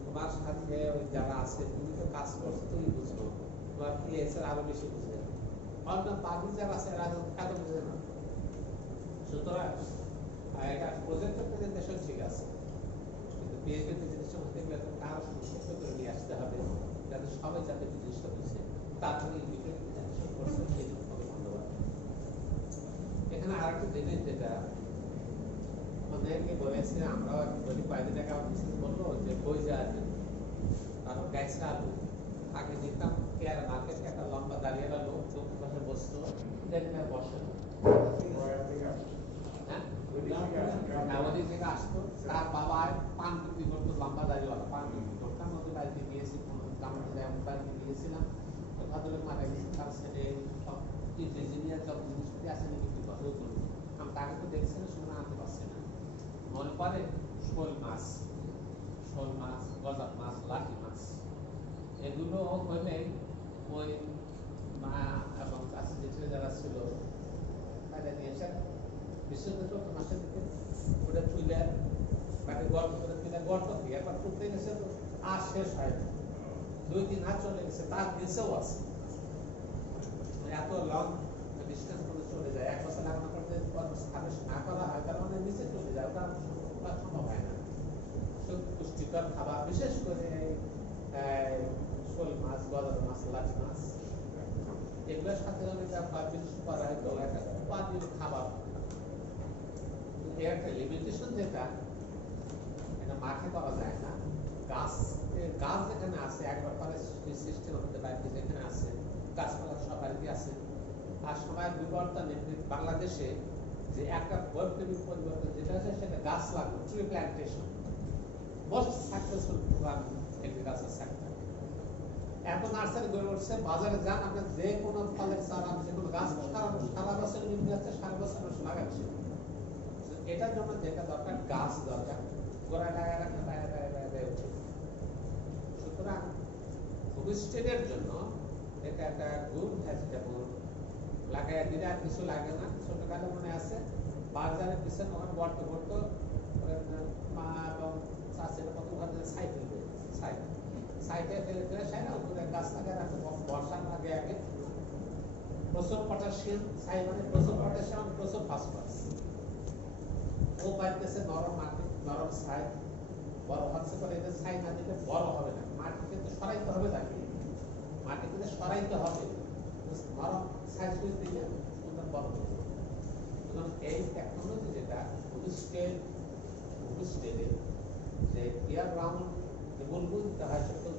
তোমার সাথে ওই যারা আছে তুমি তো কাজ করছো তুমি বুঝবো, তোমার পিএসএর আরো বেশি বুঝবে, অন্য পাবলিক যারা আছে এরা এত বুঝে না। সুতরাং এটা প্রজেক্টের প্রেজেন্টেশন ঠিক আছে, কিন্তু পিএইচডি প্রেজেন্টেশন হতে গেলে কারো সংক্ষিপ্ত করে নিয়ে আসতে হবে যাতে সবাই যাতে জিনিসটা বুঝে। তারপরে ইন্ডিভিজুয়াল প্রেজেন্টেশন করছে এই জন্য খুবই ধন্যবাদ। এখানে আরেকটা জিনিস যেটা আমাদেরকে বলেছে, আমরাও বলি কয়েকদিন আগে আমার মিসেস বললো যে বই যে আসবে, কারণ গ্যাসটা আলু আগে দেখতাম কেয়ার মার্কেট একটা লম্বা দাঁড়িয়ে লোক চোখ পাশে বসতো, যেখানে বসে ওদিক থেকে আসতো, তার বাবা পান বিক্রি করতো, লম্বা দাঁড়িয়েওয়ালা পান বিক্রি করতাম, ওদের বাড়িতে গিয়েছি এমন বাড়িতে গিয়েছিলাম, তো ভদ্রলোক মারা গেছে, তার ছেলে সব ইঞ্জিনিয়ার সব জিনিসপাতি আছে বিক্রি করে করতো। আমি তাকে তো দেখছি না, শুনে আনতে পারছি না। মনে পড়ে শোল মাছ, গজার মাছ, লাঠি মাছ, এগুলো হলে ওই মা এবং কাছে যে যারা ছিল তাদের নিয়ে এসে বিশেষ করে মাসের দিকে ওটা তুলে মাটি গর্ত করে তুলে গর্ত দিয়ে একবার টুকতে গেছে আর শেষ হয় না, 2-3 হাত চলে গেছে, তার নিচেও আছে, এত লং ডিস্টেন্স পর্যন্ত চলে যায়। 1 বছর লাগানো করতে হারভেস্ট না করা হয় তার মানে নিচে চলে যায়, ওটা সম্ভব হয় না। পুষ্টিকর খাবার বিশেষ করে শোল মাছ, গজার মাছ, লাঠি মাছ, এগুলোর সাথে জিনিস করা হয় তো একটা পানির খাবার। একটা লিমিটেশন যেটা এটা মাঠে করা যায় না, গাছ যেখানে আছে একবার পরে সিস্টেম হতে পারে, যেখানে আছে গাছপালা সব বাড়িতে আছে। আর সময়ের বিবর্তনে বাংলাদেশে যে একটা বৈপ্লবিক পরিবর্তন যেটা আছে সেটা গাছ লাগানো, tree plantation, most successful programme agriculture sector. এত নার্সারি গড়ে উঠছে, বাজারে যান আপনি যে কোনো ফলের চারা, যে কোনো গাছ সারা বছর নিয়ে যাচ্ছে, সারা বছর লাগাচ্ছে। এটার জন্য যেটা দরকার গাছ দরকার, গোড়ায় লাগায় রাখলে বাইরে বাইরে বাইরে উঠে। সুতরাং হোমস্টেডের জন্য এটা একটা গুড ভেজিটেবল, লাগাই দিলে আর কিছু লাগে না। ছোটখাটো মনে আছে বাজারের পিছনে ওখানে গর্ত করতো, মা এবং চাষের কত ঘরে ছাই ফেলবে, ছাইতে ফেলে ফেলে ছাই না উপরে গাছ লাগায় রাখতো। বর্ষার আগে আগে প্রচুর পটাশিয়াম, ছাই মানে প্রচুর পটাশিয়াম, প্রচুর ফসফরাস। ও পাইতেছে নরম মাটি, নরম ছাই, বড় হচ্ছে পরে এটা ছাই না দিলে বড় হবে না। মাটি কিন্তু সরাইতে হবে, তাকে মাটি কিন্তু সরাইতে হবে, নরম ছাই সুইচ দিলে সুন্দর বড় হবে। সুতরাং এই টেকনোলজি যেটা হোমস্টেডে যে ইয়ার রাউন্ড যে বুলবুল দিতে হয়, সেটা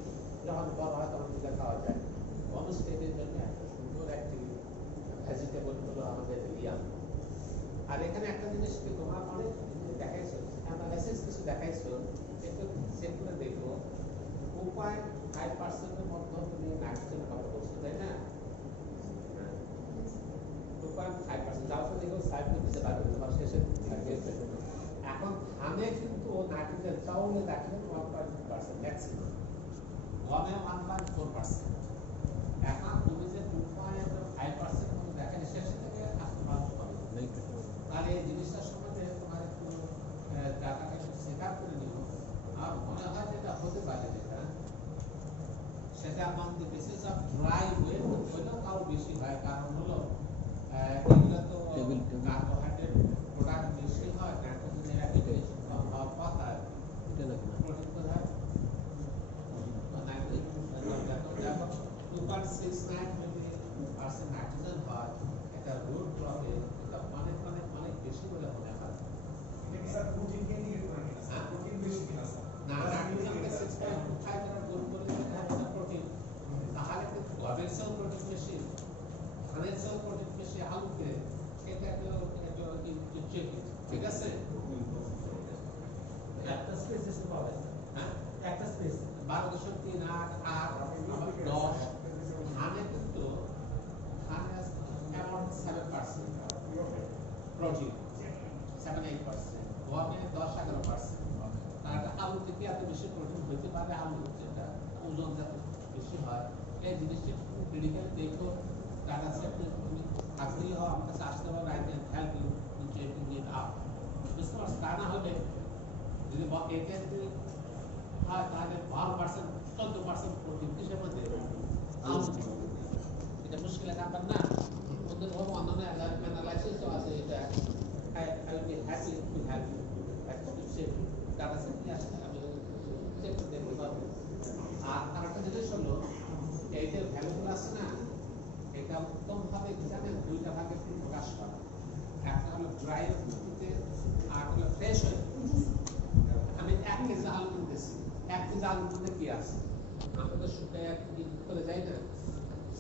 যখন বড় হয় তখন দিলে খাওয়া যায়। হোমস্টেডের জন্য একটা সুন্দর একটি ভেজিটেবল হলো আমাদের ইয়াম। আর এখানে একটা জিনিস কি তোমার অনেক দেখাইছো, অ্যানালাইসিস কিছু দেখাইছো, একটু চেক করে দেখবো 2.5% মধ্যে তুমি নাইট্রোজেন কথা বলছো, তাই না? 2.5%, যাও তো দেখো সাইড দিতে পারবে তোমার শেষে এখন ধানে কিন্তু নাইট্রোজেন চাউলে দেখেন 1.2% ম্যাক্সিমাম, গমে 1.4%। এখন তুমি যে 2.5% মধ্যে দেখেন শেষে থেকে আসতে পারবে, তাহলে এই জিনিসটার সম্বন্ধে তোমার একটু ডাটাটা একটু চেক আপ করে নিও। আর মনে হয় যেটা হতে পারে যেটা সেটা on the basis of dry weight হলেও কারো বেশি হয়, কারণ হলো এগুলো ঠিক আছে? একটা স্পেস এসে পাওয়া যায় হ্যাঁ, একটা স্পেস 12.3 8 8 10 ধানে কিন্তু ধানে অ্যামাউন্ট 7% প্রোটিন 7-8%, গমে 10-11%। আর আলু থেকে এত বেশি প্রোটিন হইতে পারে, আলু যেটা ওজন যত বেশি হয়, এই জিনিসটি খুব ক্রিটিক্যাল। দেখো ডাটা সেট তুমি আগ্রহী হও, আমার কাছে আসতে পারো, I can help you in taking it up. বুঝতে পারছো? তা না হলে যদি এটা যদি হয় তাহলে 12% 14% প্রোটিন কিসের মধ্যে আলু, এটা মুশকিল ব্যাপার না। ওদের ধরো অন্যান্য অ্যানালাইসিস আছে, এটা I will be happy to help you. Data set নিয়ে আসলে আমি চেক করে দেখতে পারবো। আর আরেকটা জিনিস হলো এই যে ভ্যালুগুলো আছে না, এটা উত্তমভাবে জানেন দুইটা ভাগে প্রকাশ করা। একটা হলো ড্রাই ভিত্তিতে, আর হলো ফ্রেশ হয়ে। আমি 1 কেজি আলু কিনতেছি, 1 কেজি আলুর মধ্যে কি আছে? আমরা তো শুকায় করে যাই না।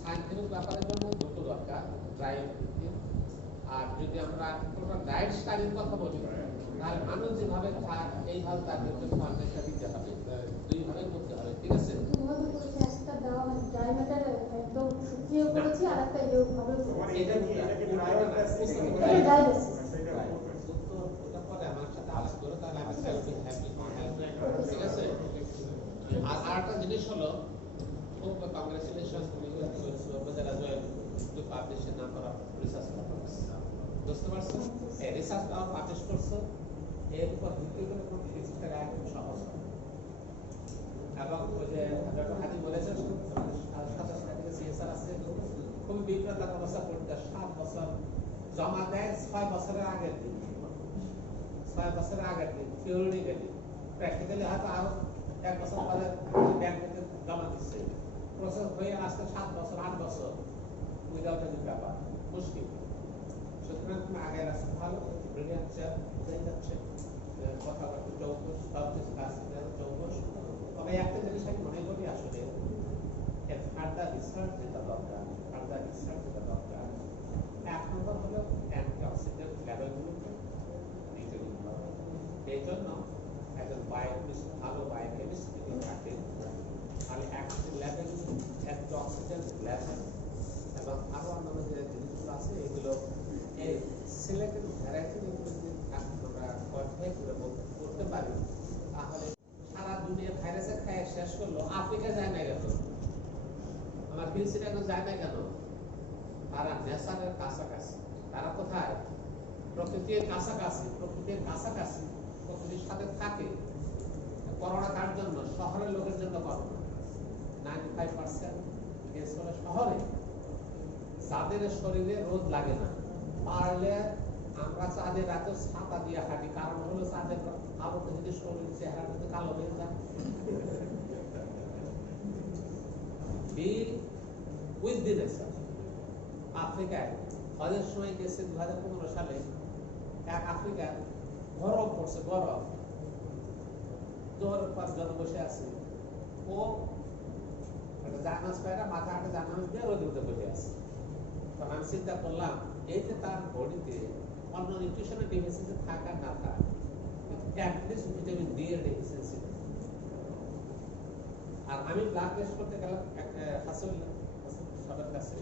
সাইন্টিফিক ব্যাপারের জন্য দুটো দরকার, ড্রাই ভিত্তিতে। আর যদি আমরা কোনো ডায়েট স্টাইলের কথা বলি, তাহলে মানুষ যেভাবে খায় এইভাবে তার ক্ষেত্রে ফর্মেটটা দিতে হবে, দুইভাবে করতে হবে। ঠিক আছে? দুভাবে করেছে, একটা দেওয়া মানে ড্রাই ম্যাটার একদম শুকিয়ে করেছি, আর একটা ইয়ে ভাবে এটা ড্রাই ওটা পরে আমার সাথে আলোচনা করে তাহলে আমি হ্যাপি ঠিক আছে? আর আরেকটা জিনিস হলো, খুব congratulation to publish a number of research papers. বুঝতে পারছো? এই রিসার্চ পেপার পাবলিশ করছো, এর উপর ভিত্তি করে কোনো থিসিসটা একদম সহজ হবে। এবং ওই যে ডক্টর হাজি বলেছেন 27 থেকে সিএসআর আছে, খুবই বিব্রতকর অবস্থা পড়তে 7 বছর জমা দেয়, 6 বছরের আগের দিন, 6 বছরের আগের দিন থিওরিটিক্যালি, প্র্যাকটিক্যালি হয়তো আরো 1 বছর পরে ব্যাংক থেকে জমা দিচ্ছে। প্রসেস হয়ে আসতে 7 বছর 8 বছর উইদাউট এনি ব্যাপার, মুশকিল। সুতরাং তুমি আগে রাখতে ভালো, ব্রিলিয়ান্ট স্যার বুঝাই যাচ্ছে, কথাবার্তা চৌকস, সব কিছু কাজ চৌকস। তবে একটা জিনিস আমি মনে করি আসলে ফার্দার রিসার্চ যেটা দরকার, ফার্দার রিসার্চ যেটা দরকার, 1 নম্বর হলো অ্যান্টিঅক্সিডেন্ট লেভেলগুলোকে নিতে দিতে হবে। এই জন্য একজন বায়োকেমিস্ট, ভালো বায়োকেমিস্ট যদি থাকেন, তাহলে লেভেল অ্যান্টিঅক্সিডেন্ট লেভেল এবং আরো অন্যান্য যে জিনিসগুলো আছে, এগুলো এই সিলেক্টেড ভ্যারাইটির উপরে যদি আমরা কোয়ান্টিফাই করে করতে পারি, তাহলে সারা দুনিয়া ভাইরাসে খায় শেষ করলো, আফ্রিকা যায় না কেন? আমার ফিলিস্তিনে এখন যায় না কেন? তারা নেচারের কাছাকাছি। তারা কোথায়? প্রকৃতির কাছাকাছি, প্রকৃতির কাছাকাছি, প্রকৃতির সাথে থাকে। করোনা কার জন্য? শহরের লোকের জন্য করোনা। 95% কেস হলো শহরে, যাদের শরীরে রোদ লাগে না। পারলে আমরা চাঁদের রাতে ছাতা দিয়ে হাঁটি, কারণ হলো চাঁদের আলোতে যদি শরীর চেহারা যদি কালো হয়ে যায়। B with the nature. আফ্রিকায় হজের সময় গেছে 2015 সালে, এক আফ্রিকার বরফ পড়ছে, বরফ জোরের পর জন বসে আছে, ও একটা জার্নাস পায়রা মাথা একটা জার্নাস দিয়ে রোদে বসে আছে। তখন আমি চিন্তা করলাম, এই যে তার বডিতে অন্য নিউট্রিশনের ডেফিসিয়েন্সি থাকা না থাক, অ্যাটলিস্ট ভিটামিন ডি এর ডেফিসিয়েন্সি। আর আমি ব্লাড টেস্ট করতে গেলাম হাসিল সবার কাছে,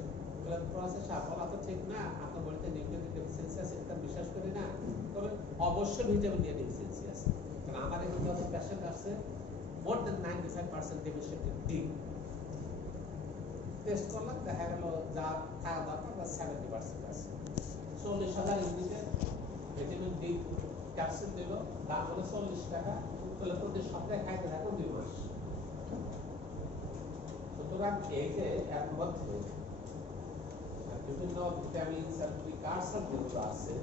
বলা তো ঠিক না, আপনার বডিতে নিউট্রিয়েন্ট ডেফিসিয়েন্সি আছে, এটা বিশ্বাস করি না, তবে অবশ্যই ভিটামিন ডি এর ডেফিসিয়েন্সি আছে। কারণ আমার এখানে যত পেশেন্ট আছে, মোর দেন 95% ডেফিসিয়েন্ট ডি। টেস্ট করলাম, দেখা গেল যা খাওয়া দরকার বা 70% আছে। 40,000 ইউনিটে ভিটামিন ডি ক্যাপসুল দিল, দাম হলো 40 টাকা, তাহলে প্রতি সপ্তাহে খাইতে থাকুন 2 মাস। সুতরাং এই যে এর মধ্যে বিভিন্ন ভিটামিনস আর প্রিকারসর যেগুলো আছে,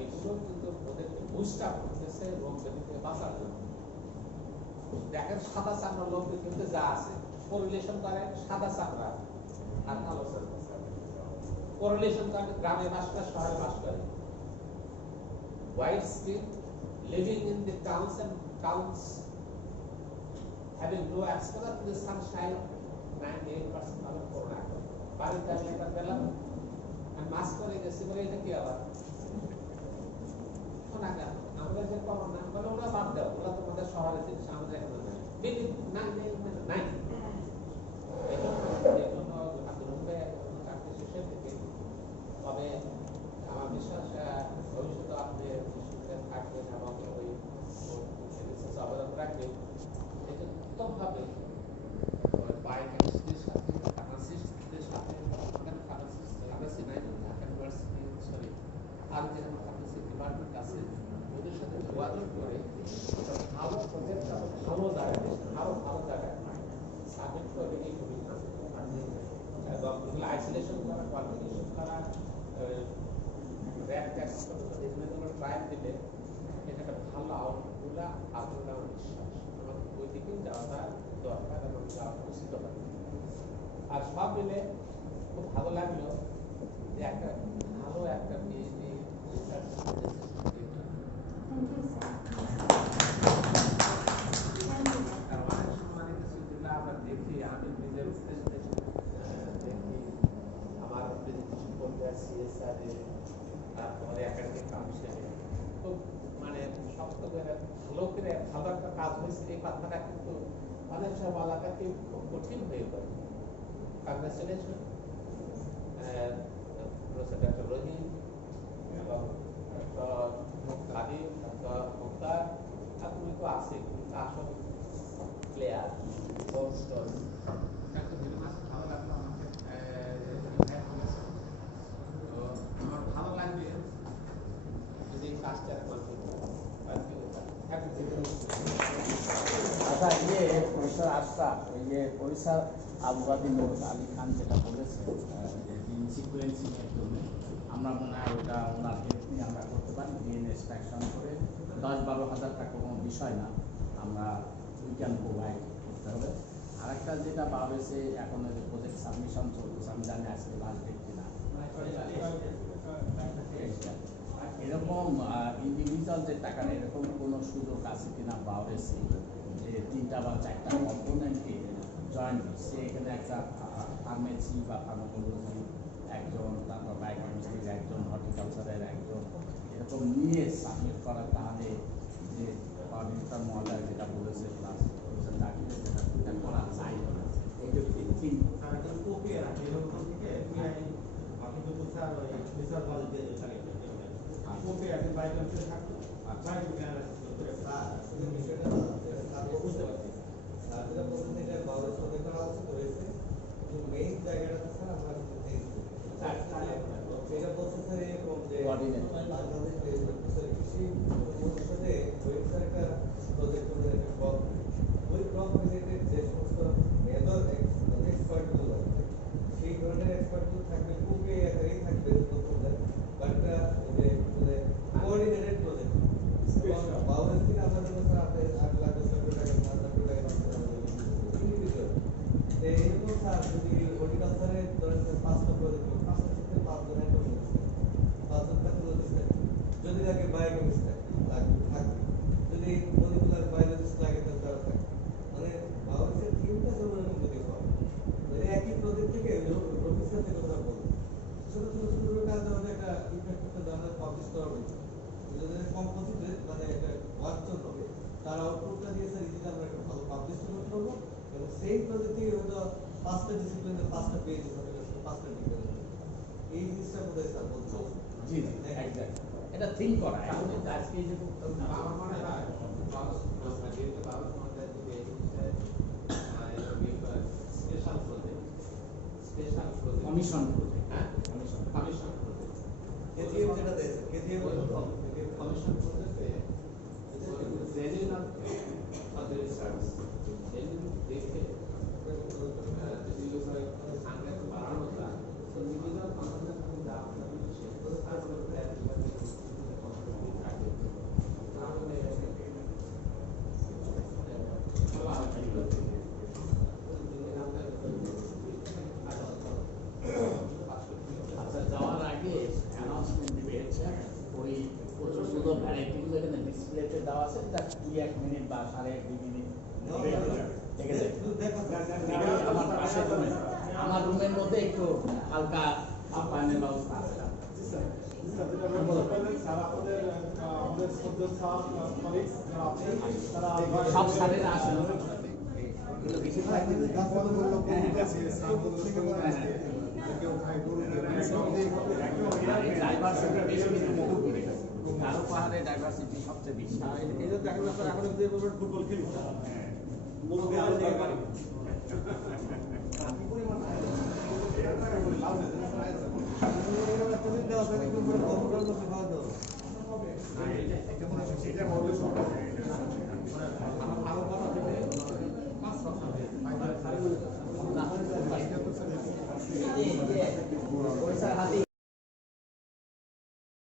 এগুলো কিন্তু ওদেরকে বুস্ট আপ করতেছে রোগ ব্যাধি থেকে বাঁচার জন্য। দেখেন সাদা চামড়া লোক পৃথিবীতে যা আছে, কোরিলেশন করে সাদা চামড়া আর কালো চামড়া, কোরিলেশন করে গ্রামে বাস করে শহরে বাস করে। White skin living in the towns and towns having no exposure to the sunshine, 98% ভালো করোনা। বাড়িতে আমি একটা পেলাম, আমি মাস্ক করে গেছি বলে, এটা কি আবার যে কমন না বলে ওরা বাদ দাও, ওরা তোমাদের শহরে জিনিস আমাদের এখানে নাই। দিল্লি নাই নাই মানে নাই। এজন্য আগ্রহে চাকরি শেষে থেকে, তবে আমার বিশ্বাস ভবিষ্যতে আপনি বিশ্ববিদ্যালয়ে থাকবেন এবং ওই রিসার্চ অবদান রাখবেন। এই জন্য উত্তমভাবে বায়োকেমিস্ট্রির সাথে ফার্মাসিস্টদের সাথে ফার্মাসি নাই ঢাকা ইউনিভার্সিটি সরি আর যেখানে ফার্মাসি ডিপার্টমেন্ট আছে ওদের সাথে যোগাযোগ করে ভালো প্রজেক্ট ভালো জায়গায় ভালো জায়গায় সাবমিট করে দিলেই খুবই ভালো। এবং এগুলো আইসোলেশন করা, কোয়ালিফিকেশন করা, র্যাঙ্ক ট্যাক্স এগুলো ট্রায়াল দিলে এটা একটা ভালো আউটপুট আসলে আমার বিশ্বাস। আমাদের ওই দিকেই যাওয়াটা দরকার এবং যাওয়া উচিত হবে। আর সব মিলে খুব ভালো লাগলো যে একটা ভালো একটা পিএইচডি রিসার্চ আমরা দেখি, আমি নিজের দেখি আমার প্রেজেন্টেশন করতে সিএসআর তারপরে একাডেমিক কাউন্সিলে খুব মানে শক্ত করে ভালো করে ভালো একটা কাজ হয়েছে এই কথাটা কিন্তু অনেক সময় বলাটা খুব কঠিন হয়ে পড়ে। কংগ্রেচুলেশন প্রফেসর ডক্টর রহিম এবং খাদিম মুক্তার, আপনি তো আছে কিন্তু আসল player Boston. Thank you very much. ভালো লাগলো আমাকে তো আমার ভালো লাগবে যদি এই কাজটা কন্টিনিউ আচ্ছা, ইয়ে প্রফেসর আশরাফ, ওই যে প্রফেসর আবুবাদি নূর আলী খান যেটা বলেছে যে জিন সিকুয়েন্সিং এর জন্য আমরা মনে হয় ওটা ওনার হেল্প নিয়ে আমরা করতে পারি। ডিএনএ এক্সট্রাকশন করে 10-12 হাজার টাকা কোনো বিষয় না, আমরা উই ক্যান প্রোভাইড করতে হবে। আরেকটা যেটা পাওয়া গেছে এখন ওই প্রজেক্ট সাবমিশন চলতেছে, আমি জানি আজকে লাস্ট ডেট কিনা, এরকম ইন্ডিভিজুয়াল যে টাকার এরকম কোনো সুযোগ আছে কিনা পাওয়া গেছে যে 3টা বা 4টা কম্পোনেন্টকে জয়েন্ট, সে এখানে একটা ফার্মেসি বা ফার্মাকোলজি একজন, তারপর বায়োকেমিস্ট্রির একজন, হর্টিকালচারের একজন, এরকম নিয়ে সাবমিট করার, তাহলে যে কোঅর্ডিনেটর মহোদয় যেটা বলেছে প্লাস প্রফেসর জাকিরের যেটা করা যায় এটা ঠিক সেই ধরনের এক্সপার্টগুলো থাকবে, খুবই একাই থাকবে বাট কোঅর্ডিনেটেড প্রজেক্ট বাউন্ডারি থেকে আমরা জন্য স্যার আপনার 8 লাখ 10 লাখ টাকা 5 লাখ টাকা ইন্ডিভিজুয়াল এইরকম স্যার যদি হর্টিকালচারের ধরেন 5টা প্রজেক্ট 5টা থেকে 5 জন একটা মিলছে 5 জন প্যাথোলজিস্ট যদি লাগে বায়োকেমিস্ট লাগবে থাকবে, যদি মলিকুলার বায়োলজিস্ট লাগে তাহলে তারা থাকবে, মানে বাউন্ডারির 3টা জনের যদি হয় একই প্রজেক্ট থেকে প্রফেসর থেকে কথা বলবো ছোট ছোট ছোট কাজ আমাদের একটা ইফেক্ট আমাদের পাবলিশ করা হয়েছে, যদি কম্পোজিট মানে একটা ওয়ার্ক হবে তার আউটপুটটা দিয়ে স্যার ইজিলি আমরা একটা ভালো পাবলিশ করতে পারবো এবং সেই প্রজেক্ট থেকে হয়তো 5টা ডিসিপ্লিনে 5টা পেজ হবে, 5টা ডিগ্রি এই জিনিসটা বোধহয় স্যার বলতে হবে। জি এক্স্যাক্ট, এটা থিঙ্ক করা আজকে যে আমার মনে হয় স্পেশাল প্রজেক্ট কমিশন হ্যাঁ কমিশন প্রজেক্ট কেজিএম যেটা দেয় কেজিএম কমিশন প্রজেক্টে genuine of the research genuine দেখে যদি সাংঘাতিক বাড়ানো যায় তো ইন্ডিভিজুয়াল কম্পোনেন্ট যা আপনার দিচ্ছে তারপরে থাকে তাহলে আচ্ছা, যাওয়ার আগে অ্যানাউন্সমেন্ট দিবে ওই প্রচুরগুলো ভ্যারাইটিগুলো এখানে ডিসপ্লেতে দেওয়া আছে, তা 2-1 মিনিট বা 1.5-2 মিনিট ঠিক আছে। আমার পাশের রুমে, আমার রুমের মধ্যে একটু হালকা আপ্যায়নের ব্যবস্থা আছে। স্যার যেটা বললেন স্যার আপনাদের আমাদের শ্রদ্ধেয় স্যার কলিগস যারা আছেন তারা সব স্যারেরা আসেন ডাইভার্সিটি বেশি কিন্তু বহু করে কারো পাহাড়ে ডাইভার্সিটি সবচেয়ে বেশি এই যে দেখেন আপনারা এখন যে বলবেন ফুটবল খেলি মুরব্বী আরো জায়গা পারি তুমি দেওয়া থাকে কিন্তু কম্পিউটার করতে খাওয়া দাও এটা বললে